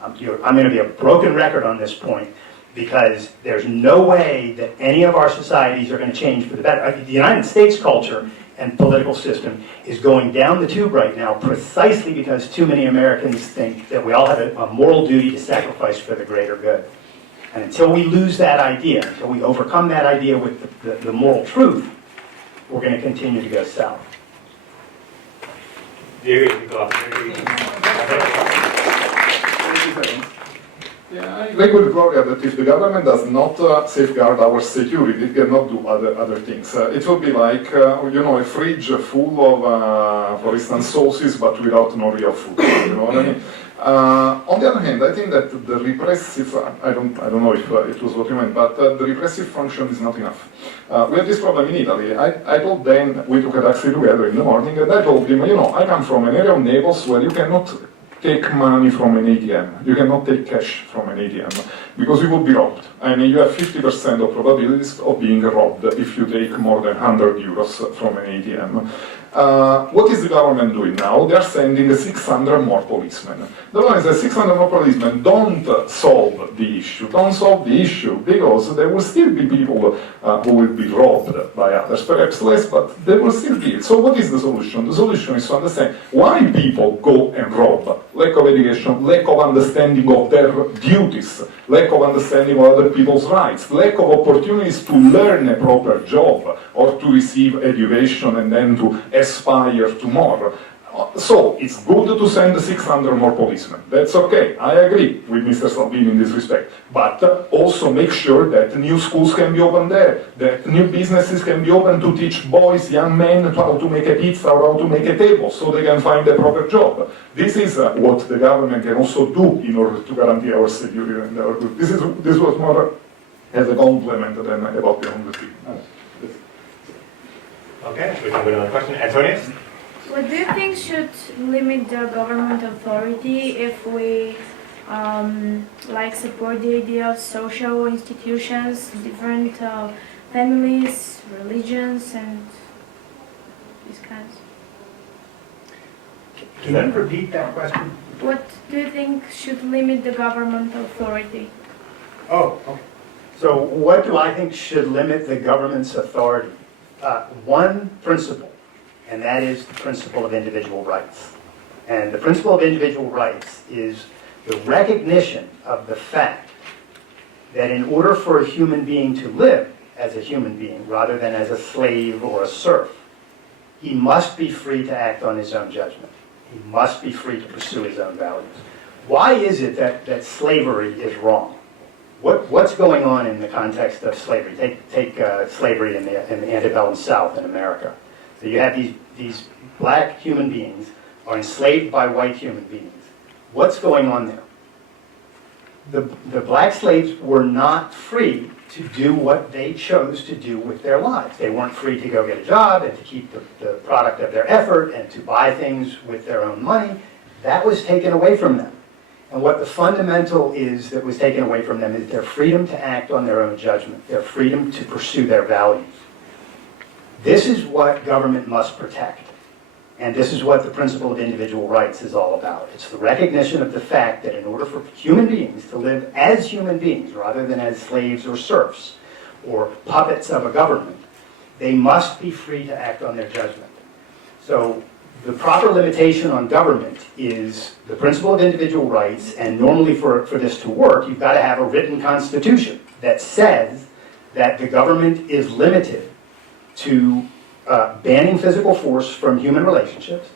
I'm going to be a broken record on this point, because there's no way that any of our societies are going to change for the better. The United States culture and political system is going down the tube right now precisely because too many Americans think that we all have a moral duty to sacrifice for the greater good. And until we lose that idea, until we overcome that idea with the moral truth, we're going to continue to go south. Yeah, I agree with Gloria that if the government does not safeguard our security, it cannot do other things. It will be like, a fridge full of, for instance, sauces, but without no real food. You know what I mean? On the other hand, I think that the repressive, I don't know if it was what you meant, but the repressive function is not enough. We had this problem in Italy. I told Dan, we took a taxi together in the morning, and I told him, I come from an area of Naples where you cannot take money from an ATM. You cannot take cash from an ATM because you will be robbed. I mean, you have 50% of probabilities of being robbed if you take more than 100 euros from an ATM. What is the government doing now? They are sending 600 more policemen. The one is that 600 more policemen don't solve the issue. Don't solve the issue because there will still be people who will be robbed by others. Perhaps less, but there will still be. So what is the solution? The solution is to understand why people go and rob. Lack of education, lack of understanding of their duties, lack of understanding of other people's rights, lack of opportunities to learn a proper job or to receive education and then to aspire to more. So it's good to send 600 more policemen. That's okay. I agree with Mr. Salvini in this respect. But also make sure that new schools can be opened there, that new businesses can be opened to teach boys, young men, how to make a pizza or how to make a table so they can find a proper job. This is what the government can also do in order to guarantee our security and our good. This was more as a compliment than about the homeless people. Okay, we can go to another question. Antonius? What do you think should limit the government authority if we support the idea of social institutions, different families, religions, and these kinds? Can you repeat that question? What do you think should limit the government authority? Oh, okay. So what do I think should limit the government's authority? One principle, and that is the principle of individual rights. And the principle of individual rights is the recognition of the fact that in order for a human being to live as a human being rather than as a slave or a serf, he must be free to act on his own judgment. He must be free to pursue his own values. Why is it that slavery is wrong? What's going on in the context of slavery? Take slavery in the antebellum South in America. So you have these black human beings are enslaved by white human beings. What's going on there? the black slaves were not free to do what they chose to do with their lives. They weren't free to go get a job and to keep the product of their effort and to buy things with their own money. That was taken away from them. And what the fundamental is that was taken away from them is their freedom to act on their own judgment, their freedom to pursue their values. This is what government must protect. And this is what the principle of individual rights is all about. It's the recognition of the fact that in order for human beings to live as human beings, rather than as slaves or serfs or puppets of a government, they must be free to act on their judgment. So the proper limitation on government is the principle of individual rights, and normally for this to work, you've got to have a written constitution that says that the government is limited to banning physical force from human relationships,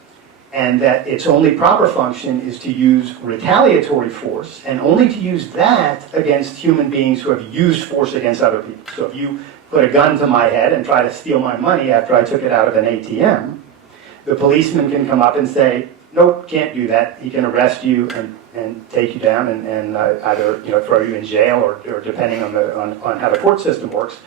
and that its only proper function is to use retaliatory force, and only to use that against human beings who have used force against other people. So if you put a gun to my head and try to steal my money after I took it out of an ATM, the policeman can come up and say, nope, can't do that. He can arrest you and take you down and either throw you in jail or depending on how the court system works,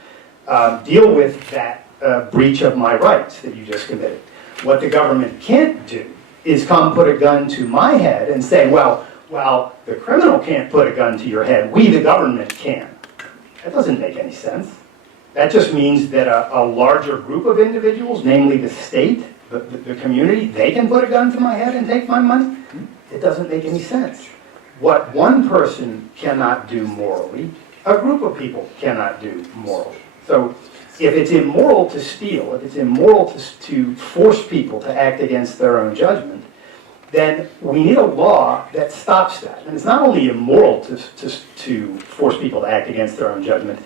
deal with that breach of my rights that you just committed. What the government can't do is come put a gun to my head and say, well, the criminal can't put a gun to your head, we the government can. That doesn't make any sense. That just means that a larger group of individuals, namely the state, the community, they can put a gun to my head and take my money? It doesn't make any sense. What one person cannot do morally, a group of people cannot do morally. So if it's immoral to steal, if it's immoral to force people to act against their own judgment, then we need a law that stops that. And it's not only immoral to force people to act against their own judgment,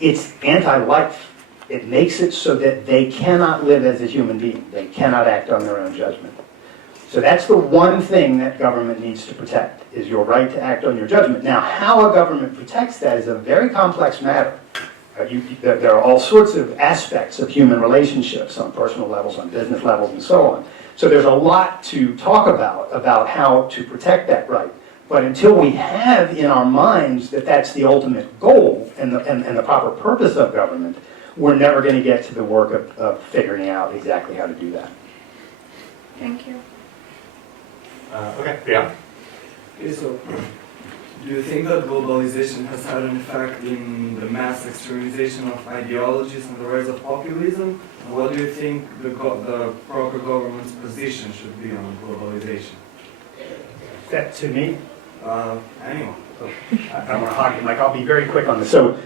it's anti-life. It makes it so that they cannot live as a human being. They cannot act on their own judgment. So that's the one thing that government needs to protect, is your right to act on your judgment. Now, how a government protects that is a very complex matter. There are all sorts of aspects of human relationships on personal levels, on business levels, and so on. So there's a lot to talk about how to protect that right. But until we have in our minds that that's the ultimate goal and the proper purpose of government, we're never going to get to the work of figuring out exactly how to do that. Thank you. Okay, yeah. Okay, so do you think that globalization has had an effect in the mass externalization of ideologies and the rise of populism? And what do you think the proper government's position should be on globalization? That to me? Anyone. I don't want to hog you, Mike. I'll be very quick on this. So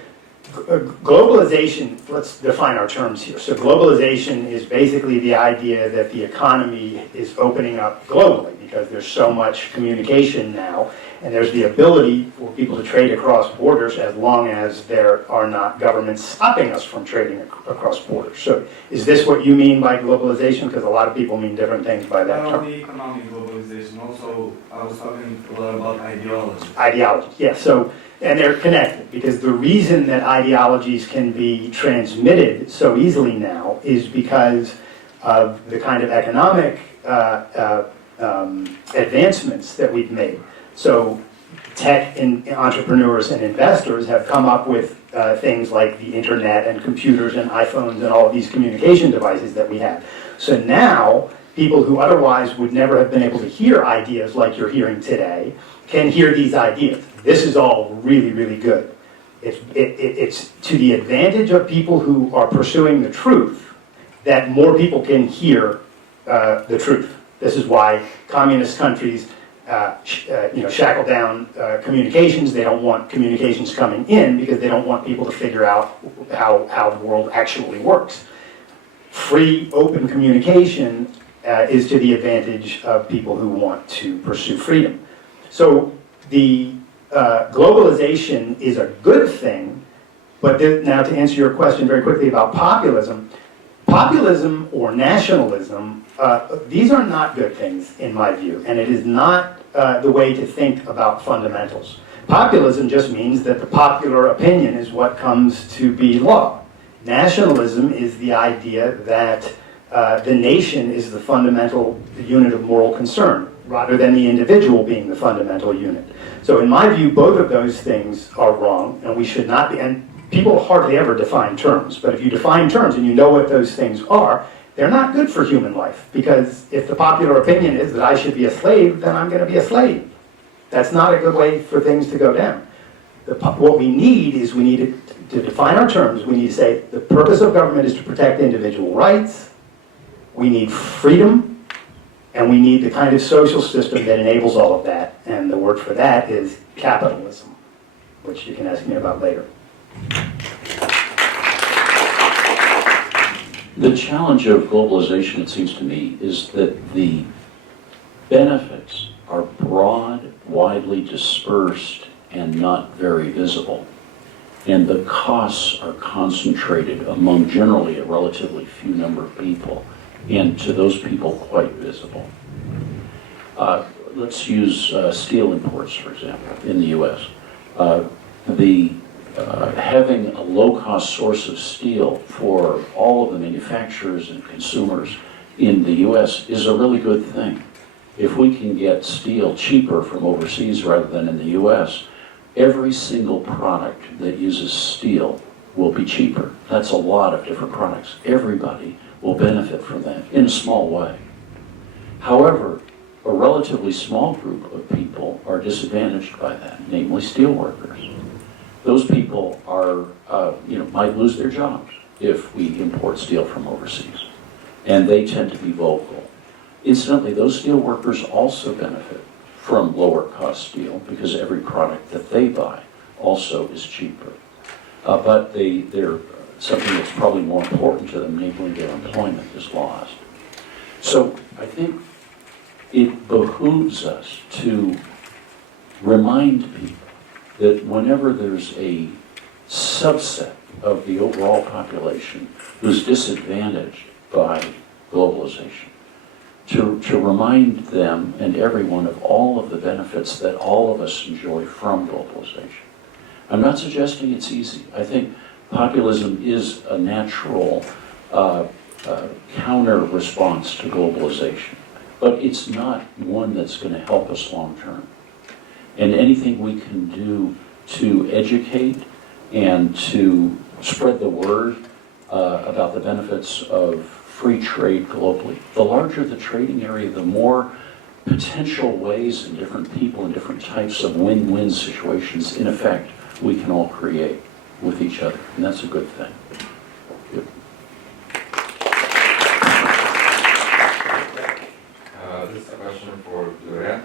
globalization, let's define our terms here. So globalization is basically the idea that the economy is opening up globally because there's so much communication now, and there's the ability for people to trade across borders as long as there are not governments stopping us from trading across borders. So is this what you mean by globalization? Because a lot of people mean different things by that Not term. only economic globalization, also I was talking a lot about ideology. Ideology, yes. So, and they're connected because the reason that ideologies can be transmitted so easily now is because of the kind of economic advancements that we've made. So tech and entrepreneurs and investors have come up with things like the internet and computers and iPhones and all of these communication devices that we have. So now people who otherwise would never have been able to hear ideas like you're hearing today can hear these ideas. This is all really, really good. It's to the advantage of people who are pursuing the truth that more people can hear the truth. This is why communist countries shackle down communications. They don't want communications coming in because they don't want people to figure out how the world actually works. Free, open communication is to the advantage of people who want to pursue freedom. So the globalization is a good thing, but now to answer your question very quickly about populism or nationalism, these are not good things in my view, and it is not the way to think about fundamentals. Populism just means that the popular opinion is what comes to be law. Nationalism is the idea that the nation is the fundamental unit of moral concern. rather than the individual being the fundamental unit. So in my view, both of those things are wrong, and we should not be, and people hardly ever define terms, but if you define terms and you know what those things are, they're not good for human life, because if the popular opinion is that I should be a slave, then I'm going to be a slave. That's not a good way for things to go down. What we need is we need to define our terms. We need to say the purpose of government is to protect individual rights, we need freedom, and we need the kind of social system that enables all of that. And the word for that is capitalism, which you can ask me about later. The challenge of globalization, it seems to me, is that the benefits are broad, widely dispersed, and not very visible. And the costs are concentrated among generally a relatively few number of people, and to those people quite visible. Let's use steel imports, for example, in the U.S. Having a low-cost source of steel for all of the manufacturers and consumers in the U.S. is a really good thing. If we can get steel cheaper from overseas rather than in the U.S., every single product that uses steel will be cheaper. That's a lot of different products. Everybody will benefit from that in a small way. However, a relatively small group of people are disadvantaged by that, namely steel workers. Those people are, might lose their jobs if we import steel from overseas, and they tend to be vocal. Incidentally, those steel workers also benefit from lower cost steel because every product that they buy also is cheaper. But they're something that's probably more important to them, namely their employment is lost. So I think it behooves us to remind people that whenever there's a subset of the overall population who's disadvantaged by globalization, to remind them and everyone of all of the benefits that all of us enjoy from globalization. I'm not suggesting it's easy. I think populism is a natural counter response to globalization, but it's not one that's going to help us long term. And anything we can do to educate and to spread the word about the benefits of free trade globally. The larger the trading area, the more potential ways and different people and different types of win-win situations, in effect, we can all create with each other. And that's a good thing. Good. This is a question for Gloria.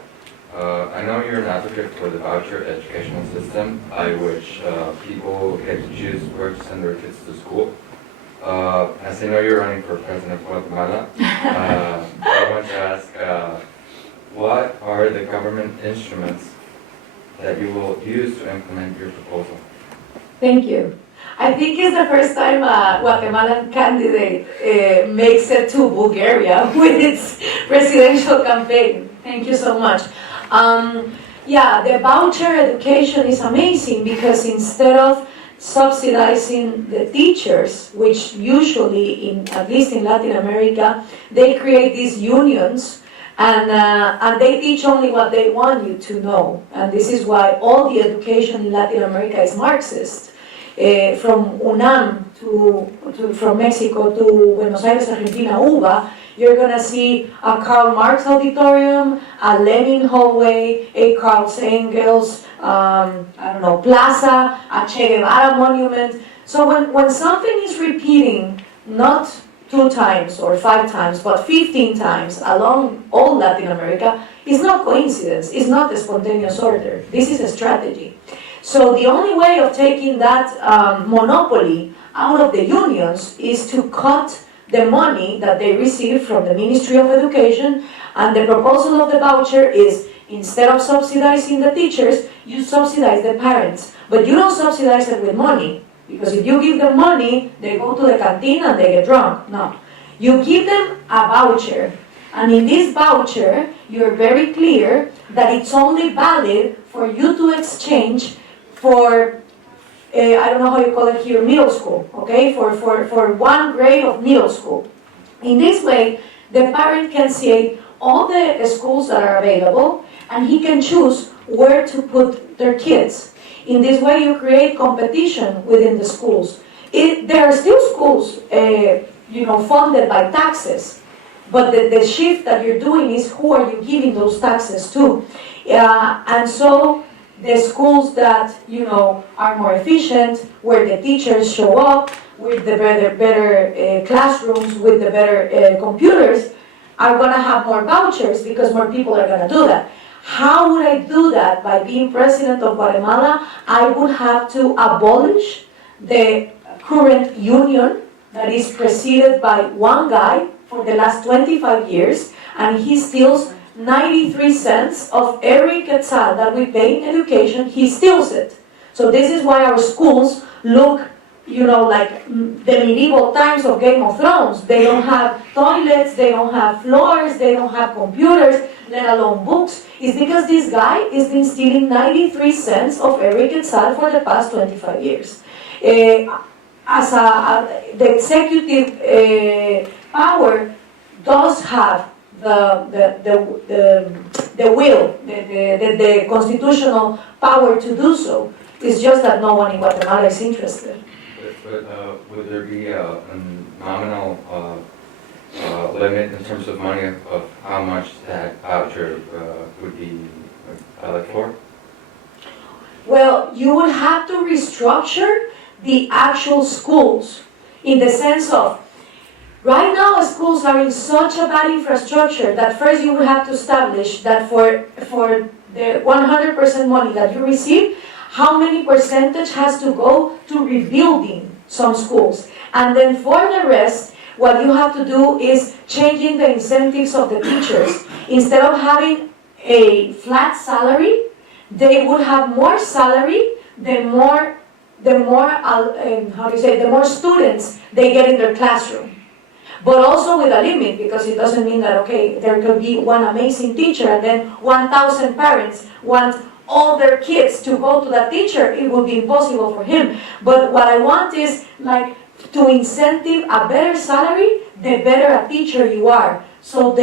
I know you're an advocate for the voucher educational system by which people get to choose where to send their kids to school. As I know you're running for president of Guatemala, I want to ask, what are the government instruments that you will use to implement your proposal? Thank you. I think it's the first time a Guatemalan candidate makes it to Bulgaria with its presidential campaign. Thank you so much. The voucher education is amazing because instead of subsidizing the teachers, which usually, at least in Latin America, they create these unions and they teach only what they want you to know. And this is why all the education in Latin America is Marxist. From UNAM from Mexico to Buenos Aires, Argentina, UBA, you're going to see a Karl Marx auditorium, a Lenin hallway, a Carl Engels, plaza, a Che Guevara monument. So when something is repeating, not 2 times or 5 times, but 15 times along all Latin America, it's not coincidence, it's not a spontaneous order. This is a strategy. So the only way of taking that monopoly out of the unions is to cut the money that they receive from the Ministry of Education, and the proposal of the voucher is instead of subsidizing the teachers, you subsidize the parents. But you don't subsidize it with money, because if you give them money, they go to the canteen and they get drunk. No. You give them a voucher, and in this voucher, you're very clear that it's only valid for you to exchange for I don't know how you call it here, middle school, okay? For 1 grade of middle school. In this way, the parent can say, all the schools that are available, and he can choose where to put their kids. In this way, you create competition within the schools. There are still schools, funded by taxes, but the shift that you're doing is who are you giving those taxes to? And so the schools that are more efficient, where the teachers show up with the better classrooms, with the better computers, are going to have more vouchers because more people are going to do that. How would I do that? By being president of Guatemala, I would have to abolish the current union that is preceded by one guy for the last 25 years, and he steals 93 cents of every quetzal that we pay in education. He steals it. So this is why our schools look like the medieval times of Game of Thrones. They don't have toilets, they don't have floors, they don't have computers, let alone books. It's because this guy has been stealing 93 cents of every quetzal for the past 25 years. The executive power does have the will, the constitutional power to do so. It's just that no one in Guatemala is interested. But would there be a nominal limit in terms of money of how much that voucher would be valid for? Well, you would have to restructure the actual schools in the sense of, right now schools are in such a bad infrastructure that first you would have to establish that for the 100% money that you receive, how many percentage has to go to rebuilding some schools. And then for the rest, what you have to do is changing the incentives of the teachers. Instead of having a flat salary, they would have more salary the more students they get in their classroom. But also with a limit, because it doesn't mean that, okay, there could be one amazing teacher and then 1,000 parents want all their kids to go to that teacher. It would be impossible for him. But what I want is like to incentive a better salary, the better a teacher you are. So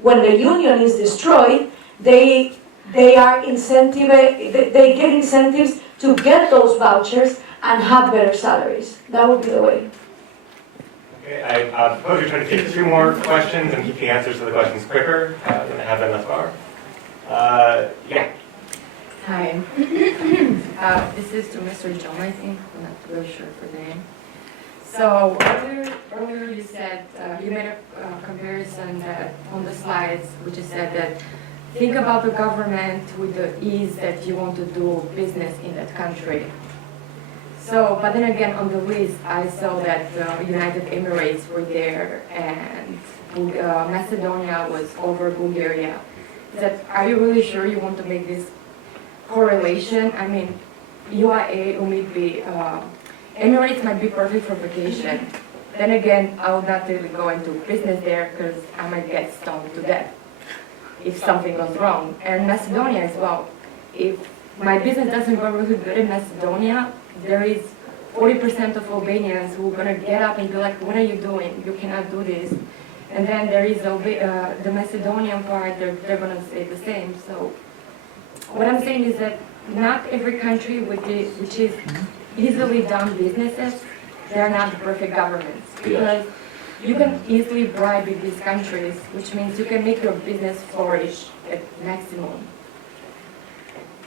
when the union is destroyed, they get incentives to get those vouchers and have better salaries. That would be the way. Okay, I suppose you're trying to take 3 more questions and keep the answers to the questions quicker than I have been thus far. Yeah. Hi. This is to Mr. John, I think. I'm not really sure for the name. So earlier you said, you made a comparison that on the slides, which is said that think about the government with the ease that you want to do business in that country. So, but then again, on the list, I saw that United Emirates were there and Macedonia was over Bulgaria. Are you really sure you want to make this correlation? I mean, UAE or maybe Emirates might be perfect for vacation. Then again, I would not really go into business there because I might get stoned to death if something goes wrong. And Macedonia as well. If my business doesn't go really good in Macedonia, there is 40% of Albanians who are going to get up and be like, what are you doing? You cannot do this. And then there is the Macedonian part, they're going to say the same. So what I'm saying is that not every country which is easily done businesses, they're not the perfect governments. Because you can easily bribe in these countries, which means you can make your business flourish at maximum.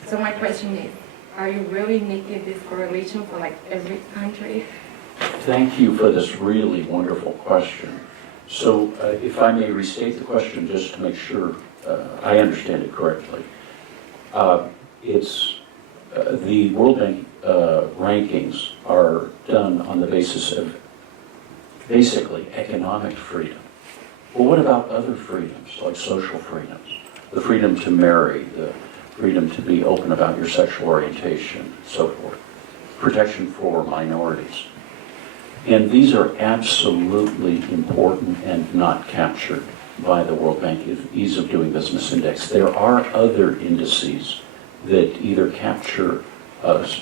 So my question is, are you really making this correlation for like every country? Thank you for this really wonderful question. So if I may restate the question just to make sure I understand it correctly. The World Bank rankings are done on the basis of basically economic freedom. Well, what about other freedoms, like social freedoms? The freedom to marry, the freedom to be open about your sexual orientation, and so forth. Protection for minorities. And these are absolutely important and not captured by the World Bank Ease of Doing Business Index. There are other indices that either capture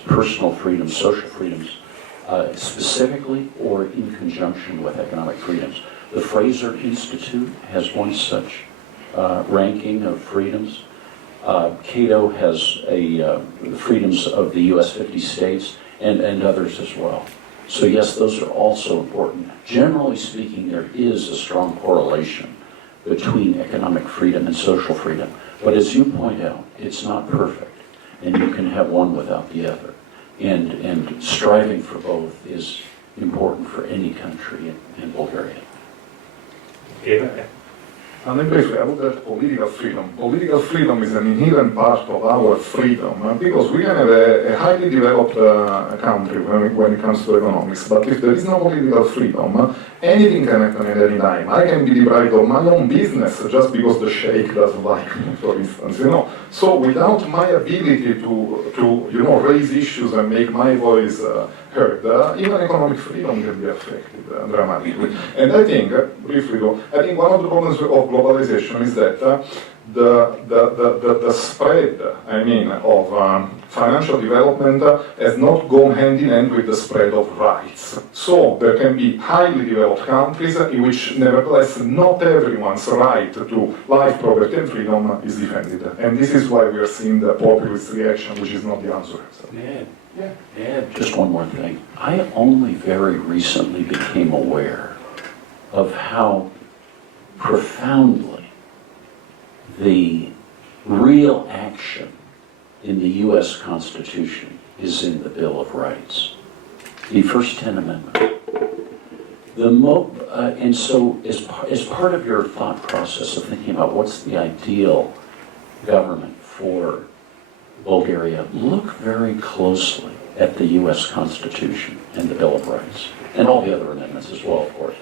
personal freedoms, social freedoms, specifically or in conjunction with economic freedoms. The Fraser Institute has one such ranking of freedoms. Cato has the freedoms of the U.S. 50 states and others as well. So yes, those are also important. Generally speaking, there is a strong correlation between economic freedom and social freedom. But as you point out, it's not perfect, and you can have one without the other. And striving for both is important for any country in Bulgaria. And then briefly, I would add political freedom. Political freedom is an inherent part of our freedom because we can have a highly developed country when it comes to economics, but if there is no political freedom, anything can happen at any time. I can be deprived of my own business just because the sheikh doesn't like me, for instance, So without my ability to raise issues and make my voice heard, even economic freedom can be affected dramatically. And I think, briefly though, one of the problems of globalization is that the spread, of financial development has not gone hand in hand with the spread of rights. So there can be highly developed countries in which, nevertheless, not everyone's right to life, property, and freedom is defended. And this is why we are seeing the populist reaction, which is not the answer. Yeah, just one more thing. I only very recently became aware of how profoundly the real action in the U.S. Constitution is in the Bill of Rights, the first 10 Amendment. And so as part of your thought process of thinking about what's the ideal government for Bulgaria, look very closely at the U.S. Constitution and the Bill of Rights, and all the other amendments as well, of course.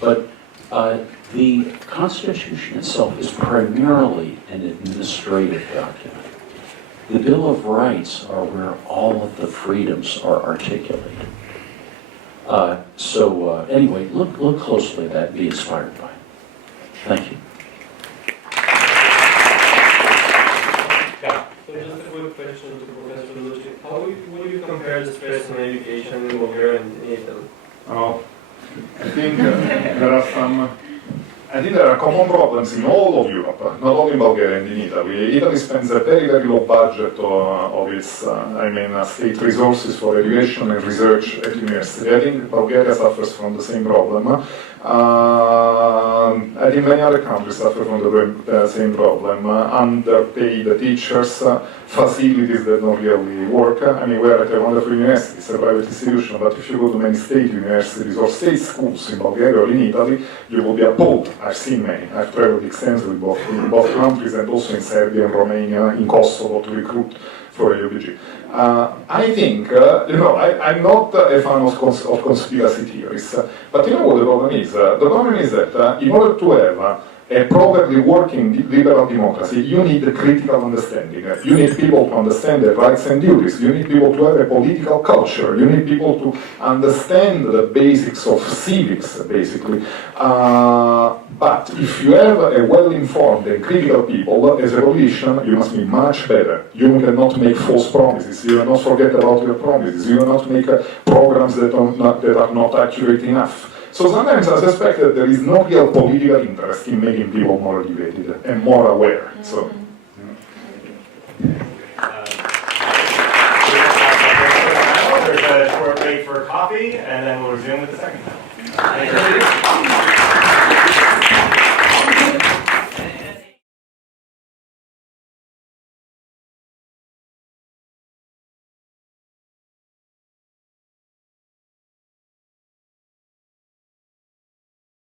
But the Constitution itself is primarily an administrative document. The Bill of Rights are where all of the freedoms are articulated. Anyway, look closely at that, be inspired by it. Thank you. So just a quick question to Professor Lucci. How would you compare the stress on education in Bulgaria and in Italy? Oh, I think there are common problems in all of Europe, not only in Bulgaria and in Italy. Italy spends a very, very low budget of its state resources for education and research at university. I think Bulgaria suffers from the same problem. I think many other countries suffer from the same problem. Underpaid teachers, facilities that don't really work. We are at a wonderful university, it's a private institution, but if you go to many state universities or state schools in Bulgaria or in Italy, you will be appalled. I've seen many. I've traveled extensively in both countries and also in Serbia and Romania, in Kosovo to recruit for UBG. I think, I'm not a fan of conspiracy theories, but you know what the problem is? The problem is that in order to have a properly working liberal democracy, you need a critical understanding. You need people to understand their rights and duties. You need people to have a political culture. You need people to understand the basics of civics, basically. But if you have a well-informed and critical people, as a politician, you must be much better. You cannot make false promises. You cannot forget about your promises. You cannot make programs that are not accurate enough. So sometimes I suspect that there is no real political interest in making people more educated and more aware. So. There's a short break for coffee, and then we'll resume with the second panel.